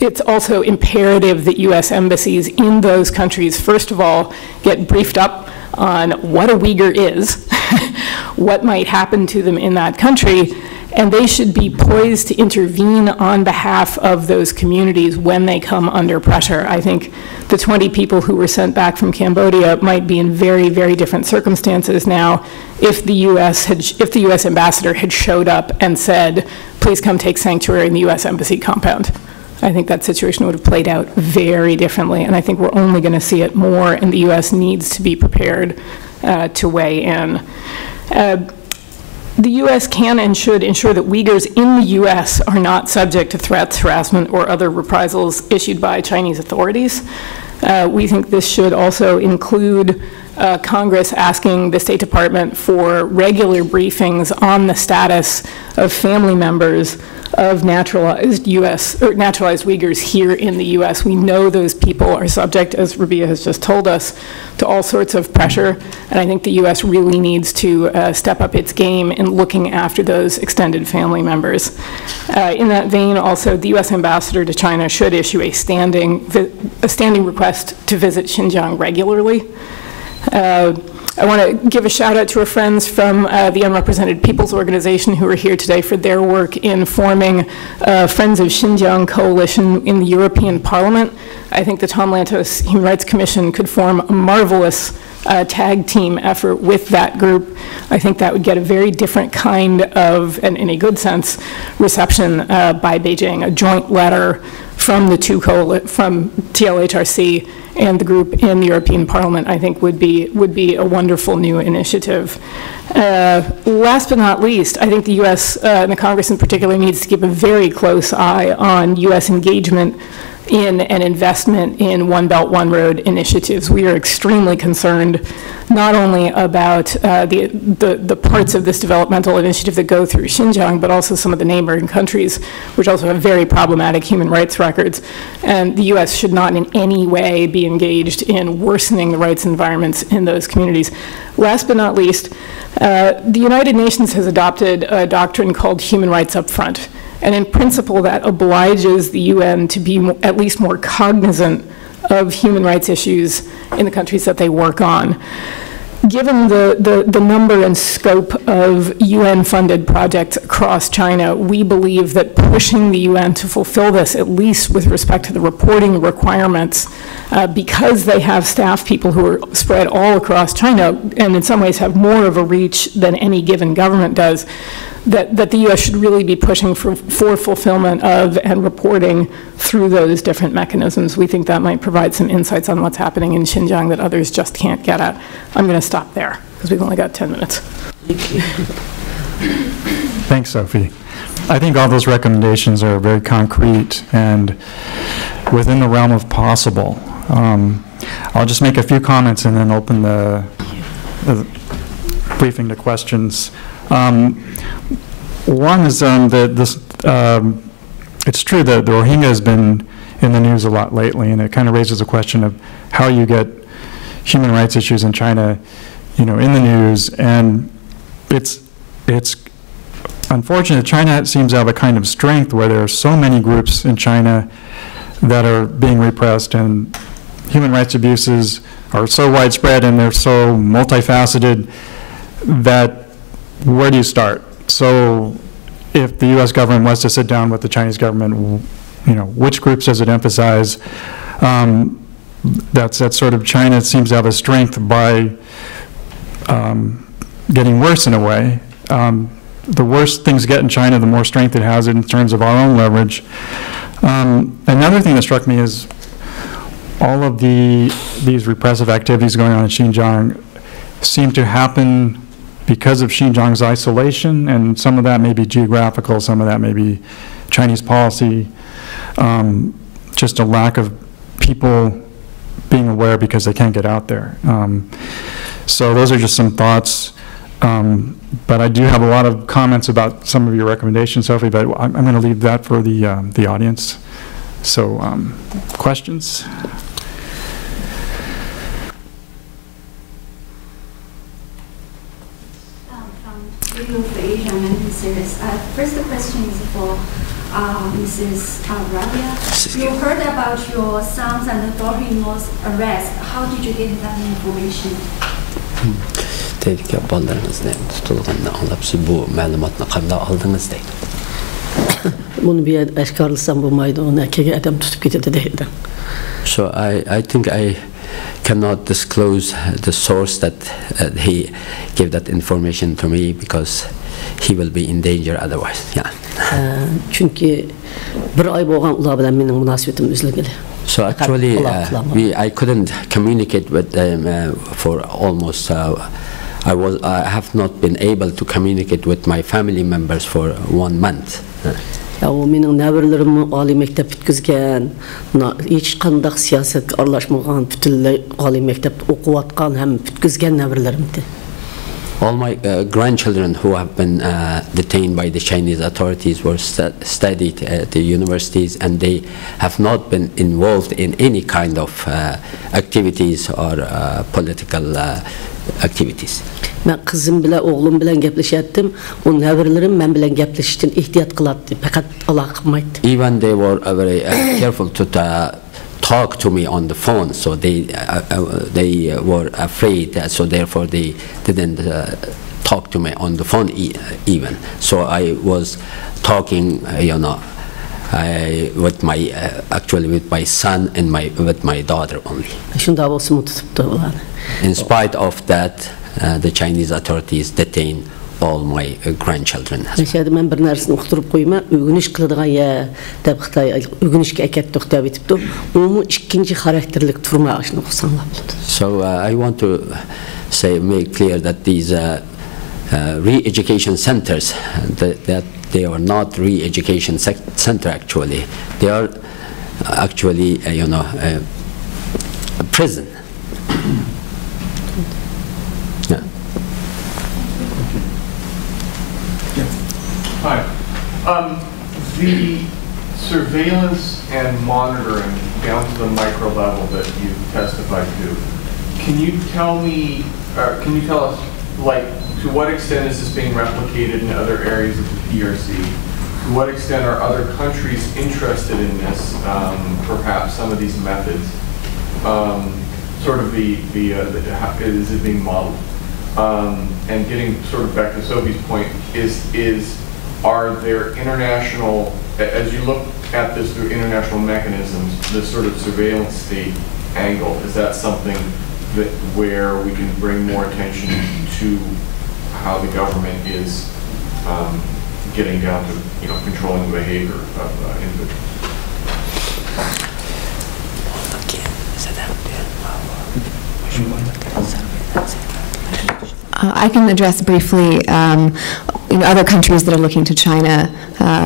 it's also imperative that U.S. embassies in those countries, first of all, get briefed up on what a Uyghur is, what might happen to them in that country, and they should be poised to intervene on behalf of those communities when they come under pressure. I think the 20 people who were sent back from Cambodia might be in very, very different circumstances now if the U.S. ambassador had showed up and said, please come take sanctuary in the U.S. embassy compound. I think that situation would have played out very differently, and I think we're only going to see it more, and the U.S. needs to be prepared to weigh in. The U.S. can and should ensure that Uyghurs in the U.S. are not subject to threats, harassment, or other reprisals issued by Chinese authorities. We think this should also include Congress asking the State Department for regular briefings on the status of family members of naturalized Uyghurs here in the U.S. We know those people are subject, as Rabia has just told us, to all sorts of pressure, and I think the U.S. really needs to step up its game in looking after those extended family members. In that vein, also, the U.S. ambassador to China should issue a standing request to visit Xinjiang regularly. I want to give a shout out to our friends from the Unrepresented Peoples Organization who are here today for their work in forming Friends of Xinjiang Coalition in the European Parliament. I think the Tom Lantos Human Rights Commission could form a marvelous tag team effort with that group. I think that would get a very different kind of, and in a good sense, reception by Beijing. A joint letter from the from TLHRC and the group in the European Parliament, I think would be a wonderful new initiative. Last but not least, I think the U.S. And the Congress in particular needs to keep a very close eye on U.S. engagement in and investment in One Belt, One Road initiatives. We are extremely concerned not only about the parts of this developmental initiative that go through Xinjiang, but also some of the neighboring countries, which also have very problematic human rights records. And the U.S. should not in any way be engaged in worsening the rights environments in those communities. Last but not least, the United Nations has adopted a doctrine called human rights up front. And in principle, that obliges the UN to be at least more cognizant of human rights issues in the countries that they work on. Given the number and scope of UN-funded projects across China, we believe that pushing the UN to fulfill this, at least with respect to the reporting requirements, because they have staff people who are spread all across China, and in some ways have more of a reach than any given government does, that the U.S. should really be pushing for fulfillment of and reporting through those different mechanisms. We think that might provide some insights on what's happening in Xinjiang that others just can't get at. I'm going to stop there because we've only got 10 minutes. Thanks, Sophie. I think all those recommendations are very concrete and within the realm of possible. I'll just make a few comments and then open the briefing to questions. One is that it's true that the Rohingya has been in the news a lot lately, and it kind of raises a question of how you get human rights issues in China, in the news. And it's unfortunate. China seems to have a kind of strength where there are so many groups in China that are being repressed, and human rights abuses are so widespread and they're so multifaceted that where do you start? So if the U.S. government was to sit down with the Chinese government, which groups does it emphasize? That's sort of China seems to have a strength by getting worse in a way. The worse things get in China, the more strength it has in terms of our own leverage. Another thing that struck me is all of these repressive activities going on in Xinjiang seem to happen because of Xinjiang's isolation, and some of that may be geographical, some of that may be Chinese policy, just a lack of people being aware because they can't get out there. So those are just some thoughts, but I do have a lot of comments about some of your recommendations, Sophie, but I'm going to leave that for the audience. So questions? For Asia American Series. First question is for Mrs. Rabia. You heard about your son's and daughter-in-law's arrest. How did you get that information? Tehlike ballarınızdan tutulğanını anlap siz bu məlumatını qanday aldınız deydi. Bunu bir aşkarlısam bu mayda onu erkek adam tutup getirdi deyildi. So I think I cannot disclose the source that he gave that information to me because he will be in danger otherwise. Yeah. Çünkü bir ay bolgan ular bilen mening munosabatim üzülgeli. So actually, I couldn't communicate with them for almost. I have not been able to communicate with my family members for 1 month. Ya o mening näbirlerim oliy maktab bitkizgan, hiç qandaq siyasetga aralashmagan, butunlay oliy maktabda o'qiyotgan ham bitkizgan näbirlerimdi. All my grandchildren who have been detained by the Chinese authorities were studied at the universities, and they have not been involved in any kind of activities or political activities. Men kızım bilen, oğlum bilen gepleşettim. O näbirlerim men bilen gepleşishdan ehtiyot qilatdi, faqat aloqamaydi. Even they were very careful to talk to me on the phone, so they were afraid, so therefore they didn't talk to me on the phone even. So I was talking, with my actually with my son and with my daughter only. Şunda bolsun tutupdu ular. In spite of that, the Chinese authorities detained all my grandchildren. Men bir narsani uqtirib qo'yma, o'g'inish qiladigan ya deb Xitoy o'g'inishga akatdiq deb aytibdi. Uni ikkinchi xarakterlik turma ashni qo'sanlar bo'ladi. So I want to make clear that these re-education centers, that they are not re-education center actually. They are actually a prison. Yeah. Hi. The surveillance and monitoring down to the micro level that you testified to, can you tell us, like, to what extent is this being replicated in other areas of the PRC? To what extent are other countries interested in this, perhaps some of these methods? Sort of how is it being modeled? And getting sort of back to Sophie's point, are there international, as you look at this through international mechanisms, this sort of surveillance state angle, is that something where we can bring more attention to how the government is getting down to controlling the behavior of individuals? I can address briefly other countries that are looking to China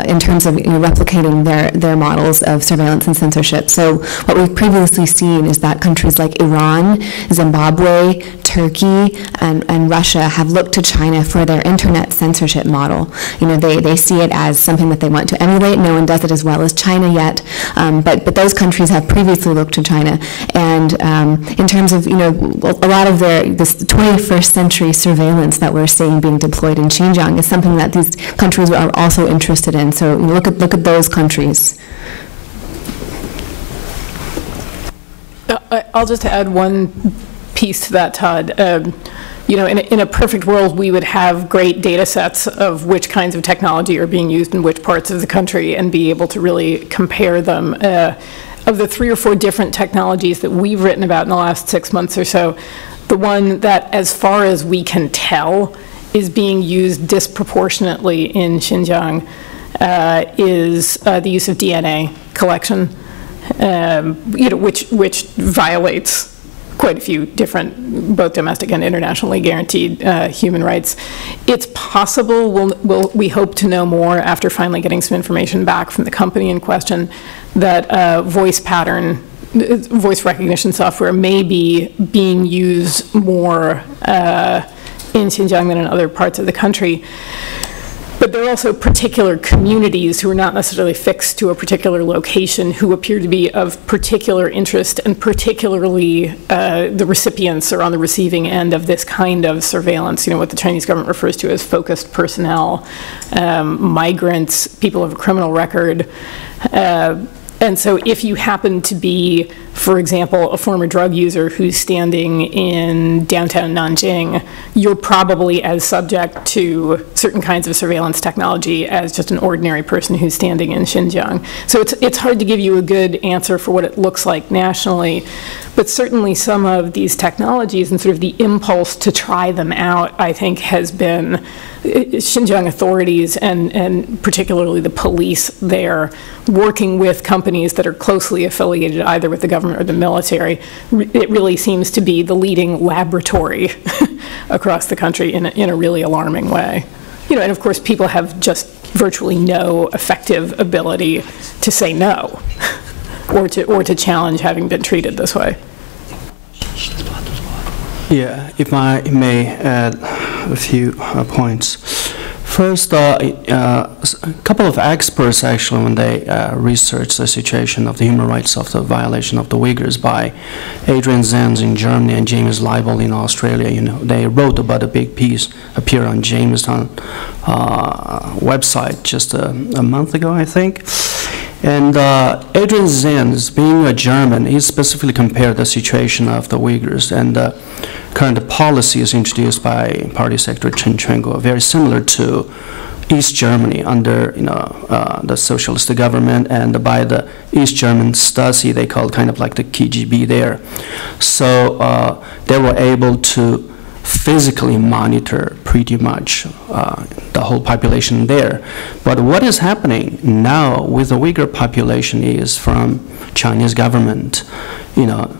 in terms of replicating their models of surveillance and censorship. So what we've previously seen is that countries like Iran, Zimbabwe, Turkey, and Russia have looked to China for their internet censorship model. They see it as something that they want to emulate. No one does it as well as China yet, but those countries have previously looked to China. And in terms of a lot of this 21st century surveillance that we're seeing being deployed in Xinjiang is something that these countries are also interested in. So look at those countries. I'll just add one piece to that, Todd. In a perfect world, we would have great data sets of which kinds of technology are being used in which parts of the country and be able to really compare them. Of the 3 or 4 different technologies that we've written about in the last 6 months or so, the one that, as far as we can tell, is being used disproportionately in Xinjiang is the use of DNA collection, which violates quite a few different, both domestic and internationally guaranteed human rights. It's possible, we hope to know more after finally getting some information back from the company in question, that voice recognition software may be being used more in Xinjiang than in other parts of the country. But there are also particular communities who are not necessarily fixed to a particular location who appear to be of particular interest, and particularly the recipients are on the receiving end of this kind of surveillance, what the Chinese government refers to as focused personnel, migrants, people of a criminal record. And so if you happen to be, for example, a former drug user who's standing in downtown Nanjing, you're probably as subject to certain kinds of surveillance technology as just an ordinary person who's standing in Xinjiang. So it's hard to give you a good answer for what it looks like nationally, but certainly some of these technologies and sort of the impulse to try them out, I think, has been Xinjiang authorities and particularly the police there working with companies that are closely affiliated either with the government or the military. It really seems to be the leading laboratory across the country in a really alarming way. You know, and of course people have just virtually no effective ability to say no or to challenge having been treated this way. Yeah, if I may add a few points. First, a couple of experts actually, when they researched the situation of the human rights of the violation of the Uyghurs by Adrian Zenz in Germany and James Leibel in Australia, you know, they wrote about a big piece, appeared on Jamestown website just a month ago, I think. And Adrian Zenz, being a German, he specifically compared the situation of the Uyghurs and the current policies introduced by Party Secretary Chen Quanguo, very similar to East Germany under the socialist government, and by the East German Stasi, they called kind of like the KGB there. So they were able to physically monitor pretty much the whole population there. But what is happening now with the Uyghur population is from Chinese government, you know,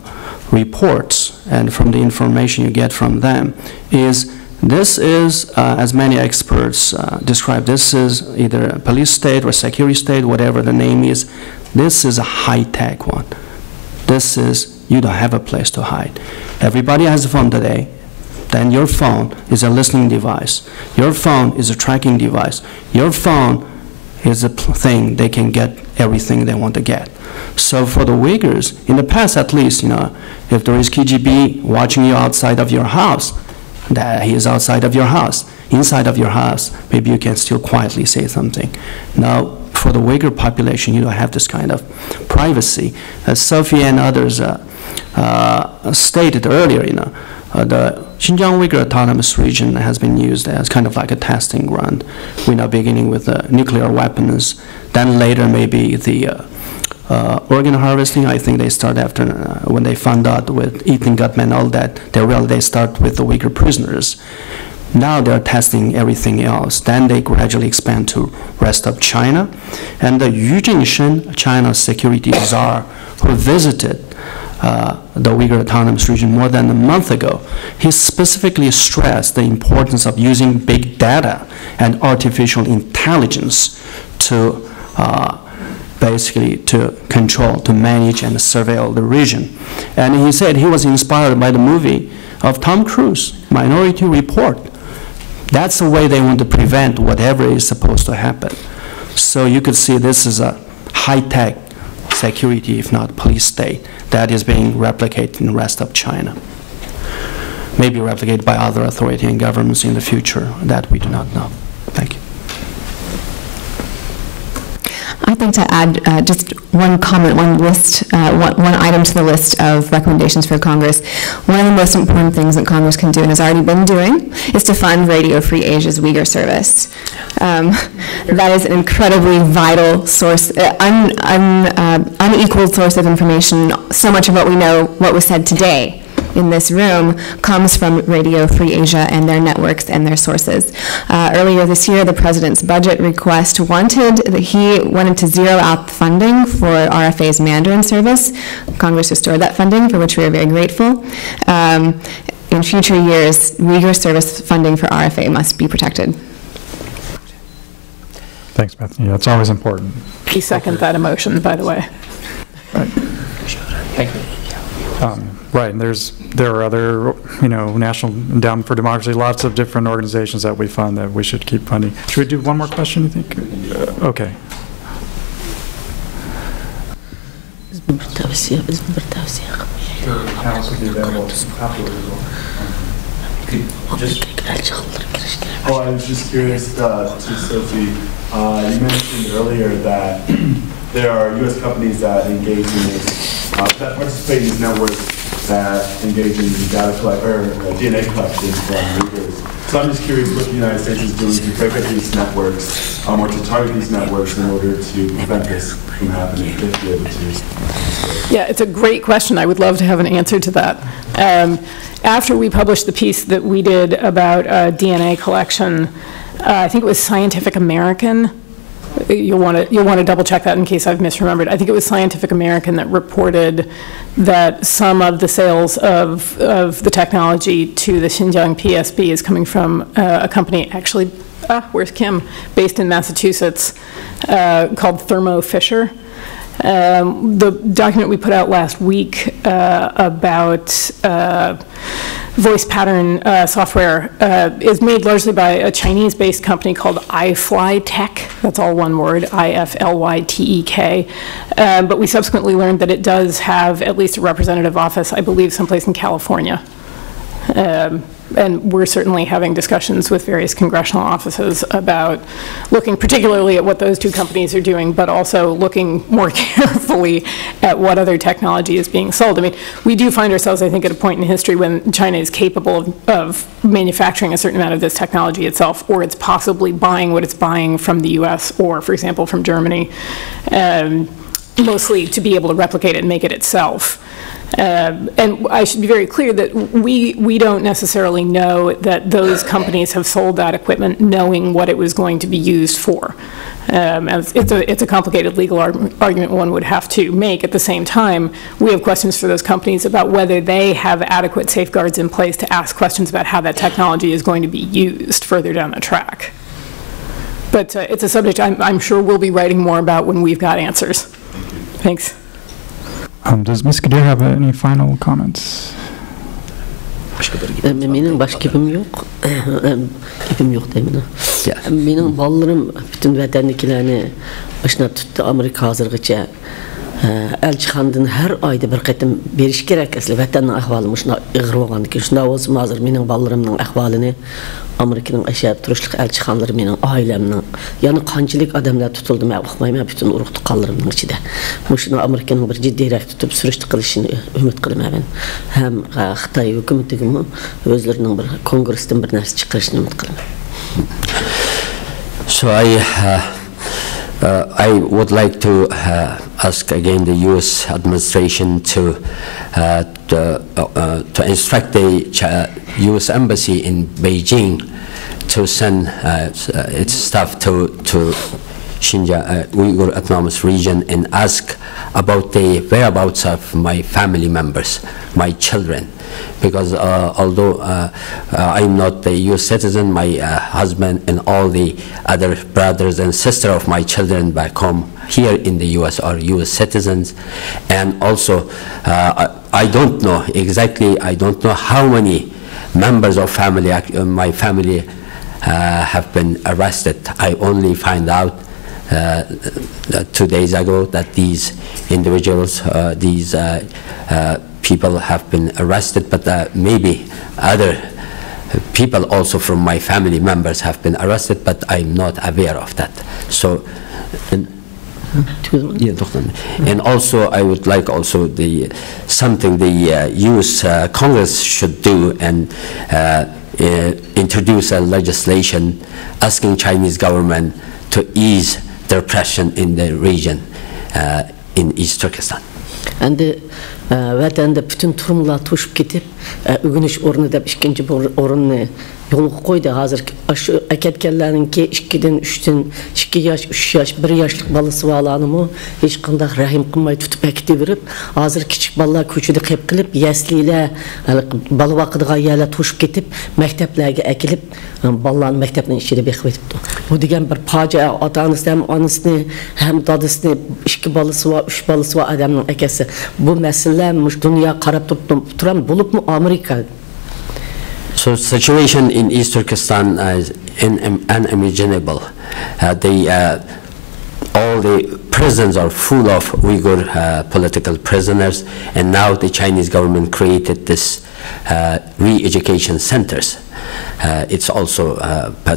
reports and from the information you get from them is this is, as many experts describe, this is either a police state or security state, whatever the name is. This is a high-tech one. This is, you don't have a place to hide. Everybody has a phone today. Then your phone is a listening device. Your phone is a tracking device. Your phone is a thing they can get everything they want to get. So for the Uyghurs, in the past at least, you know, if there is KGB watching you outside of your house, that he is outside of your house. Inside of your house, maybe you can still quietly say something. Now, for the Uyghur population, you don't have this kind of privacy. As Sophie and others stated earlier, you know, the Xinjiang Uyghur Autonomous Region has been used as kind of like a testing ground. We're now beginning with nuclear weapons, then later maybe the organ harvesting. I think they start after when they found out with eating gutmen and all that, they start with the Uyghur prisoners. Now they're testing everything else. Then they gradually expand to rest of China. And the Yu Jingshen, China's security czar, who visited the Uyghur Autonomous Region more than a month ago, he specifically stressed the importance of using big data and artificial intelligence to basically to control, to manage and surveil the region. And he said he was inspired by the movie of Tom Cruise, Minority Report. That's the way they want to prevent whatever is supposed to happen. So you could see this is a high-tech security, if not police state, that is being replicated in the rest of China. Maybe replicated by other authorities and governments in the future that we do not know. Thank you. I'd like to add just one comment, one item to the list of recommendations for Congress. One of the most important things that Congress can do, and has already been doing, is to fund Radio Free Asia's Uyghur service. That is an incredibly vital source, unequaled source of information. So much of what we know, what was said today in this room, comes from Radio Free Asia and their networks and their sources. Earlier this year, the president's budget request he wanted to zero out the funding for RFA's Mandarin service. Congress restored that funding, for which we are very grateful. In future years, Uyghur service funding for RFA must be protected. Thanks, Bethany. Yeah, it's always important. We second that emotion, by the way. Right. Thank you. Right, and there are other, National Endowment for Democracy, lots of different organizations that we fund that we should keep funding. Should we do one more question, you think? Okay. I was just curious to Sophie, you mentioned earlier that there are U.S. companies that engage in this, that participate in these networks that engage in data DNA collection from Uyghurs. So I'm just curious what the United States is doing to break up these networks or to target these networks in order to prevent this from happening, if you're able to. Yeah, it's a great question. I would love to have an answer to that. After we published the piece that we did about DNA collection, I think it was Scientific American. You'll want to double check that in case I've misremembered. I think it was Scientific American that reported that some of the sales of the technology to the Xinjiang PSB is coming from a company, actually, where's Kim? Based in Massachusetts, called Thermo Fisher. The document we put out last week about voice pattern software is made largely by a Chinese-based company called iFlytek. That's all one word, IFLYTEK. But we subsequently learned that it does have at least a representative office, I believe, someplace in California. And we're certainly having discussions with various congressional offices about looking particularly at what those two companies are doing, but also looking more carefully at what other technology is being sold. I mean, we do find ourselves, I think, at a point in history when China is capable of manufacturing a certain amount of this technology itself, or it's possibly buying what it's buying from the US or, for example, from Germany, mostly to be able to replicate it and make it itself. And I should be very clear that we don't necessarily know that those companies have sold that equipment knowing what it was going to be used for. It's a complicated legal argument one would have to make. At the same time, we have questions for those companies about whether they have adequate safeguards in place to ask questions about how that technology is going to be used further down the track. But it's a subject I'm sure we'll be writing more about when we've got answers. Thanks. Does Ms. Kadir have any final comments? Benim başka gibim yok. Gibim yok demin. Benim ballarım bütün vatandakilerini başına tuttu Amerika hazırgıca. Elçixandan her ayda bir qetim beriş gerek asli vatanın ahvalını şuna ığır olğandı ki şuna olsun hazır benim ballarımın ahvalını Amerika'nın aşağı turuşluq elçixanları benim ailemnin yani qançılık adamlar tutuldu mən baxmayım bütün uruqtu qallarımın içində. Şunu Amerika'nın bir ciddiyerek tutup sürüştü qilishini ümid qilməm mən. Həm Xitay hökumətimin özlərinin bir kongressdən bir narsa çıxarışını ümid qilməm. So I would like to ask again the U.S. administration to instruct the U.S. embassy in Beijing to send its staff to Xinjiang Uyghur Autonomous Region and ask about the whereabouts of my family members, my children. Because although I'm not a U.S. citizen, my husband and all the other brothers and sisters of my children back home here in the U.S. are U.S. citizens. And also, I don't know exactly, I don't know how many members of family, my family have been arrested. I only find out 2 days ago that these individuals, these people have been arrested, but maybe other people also from my family members have been arrested, but I'm not aware of that. So, and also I would like also something the U.S. Congress should do and introduce a legislation asking Chinese government to ease the repression in the region in East Turkestan. And vatanda bütün turumlar to'shib ketib, o'g'inish o'rnida ikkinchi o'rinni yo'lga qo'ydi. Hozir shu akatganlarninki 2dan 3dan 2 yosh, 3 yosh, 1 yoshlik bolasi bo'lanimi hech qanday rahim qilmay tutib akitaverib, hozir kichik bolalar ko'chada qilib qilib, yaslilar, bola vaqtiga yerlar to'shib ketib, maktablarga akilib, bolalarni maktabning ichida beqib etibdi. Bu degan bir fojia, ota-onasi ham onasini, ham dadasini, 2 bolasi va 3 bolasi va odamning akasi. Bu masala mush dunyo qarab turam bo'libmi Amerika. So situation in East Turkestan is unimaginable. All the prisons are full of Uyghur political prisoners, and now the Chinese government created this re-education centers. It's also,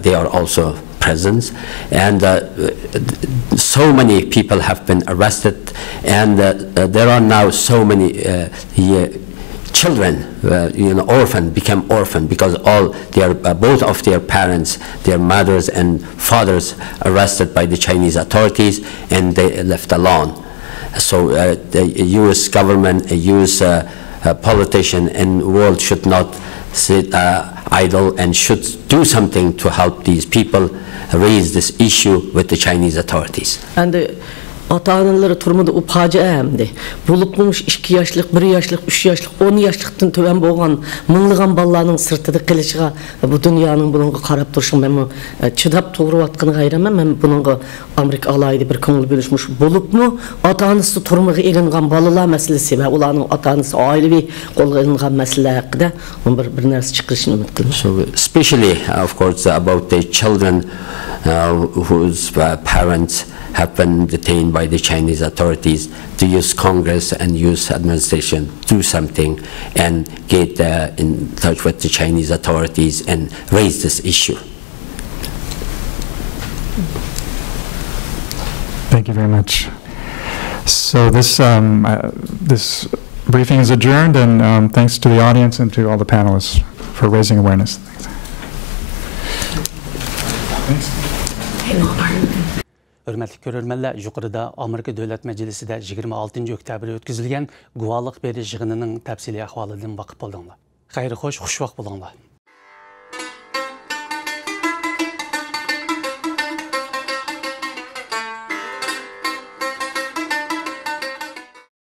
they are also prisons, and so many people have been arrested, and there are now so many children, become orphan because both of their parents, their mothers and fathers, arrested by the Chinese authorities, and they left alone. So the U.S. government, a U.S. politician, and world should not sit idle and should do something to help these people raise this issue with the Chinese authorities. And ata-analары turmada o facia emdi. Bulupmuş 2 yaşlık, 1 yaşlık, 3 yaşlık, 10 yaşlıktan töven boğan, mınlıgan ballarının sırtıda kılıçıga bu dünyanın bununla qarab duruşun ben çıdap toğru atqını gayraman, ben bununla Amerika alaydı bir konuğlu bölüşmüş bulupmu, ata-anısı turmağı elinğen balalar meselesi ve olanın ata-anısı ailevi kolga elinğen mesele hakkında bir neresi çıkışını ümit kılın. So especially, of course, about the children whose parents have been detained by the Chinese authorities, to use Congress and use administration do something and get in touch with the Chinese authorities and raise this issue. Thank you very much. So this this briefing is adjourned, and thanks to the audience and to all the panelists for raising awareness. Thanks. Hürmetli görürmenler, yukarıda Amerika Devlet Meclisi'de 26. oktyabr ötküzülgen guvallık beri jığınının təpsili ahvalıdın bakıp oldunlar. Hayırlı hoş vakt bulunlar.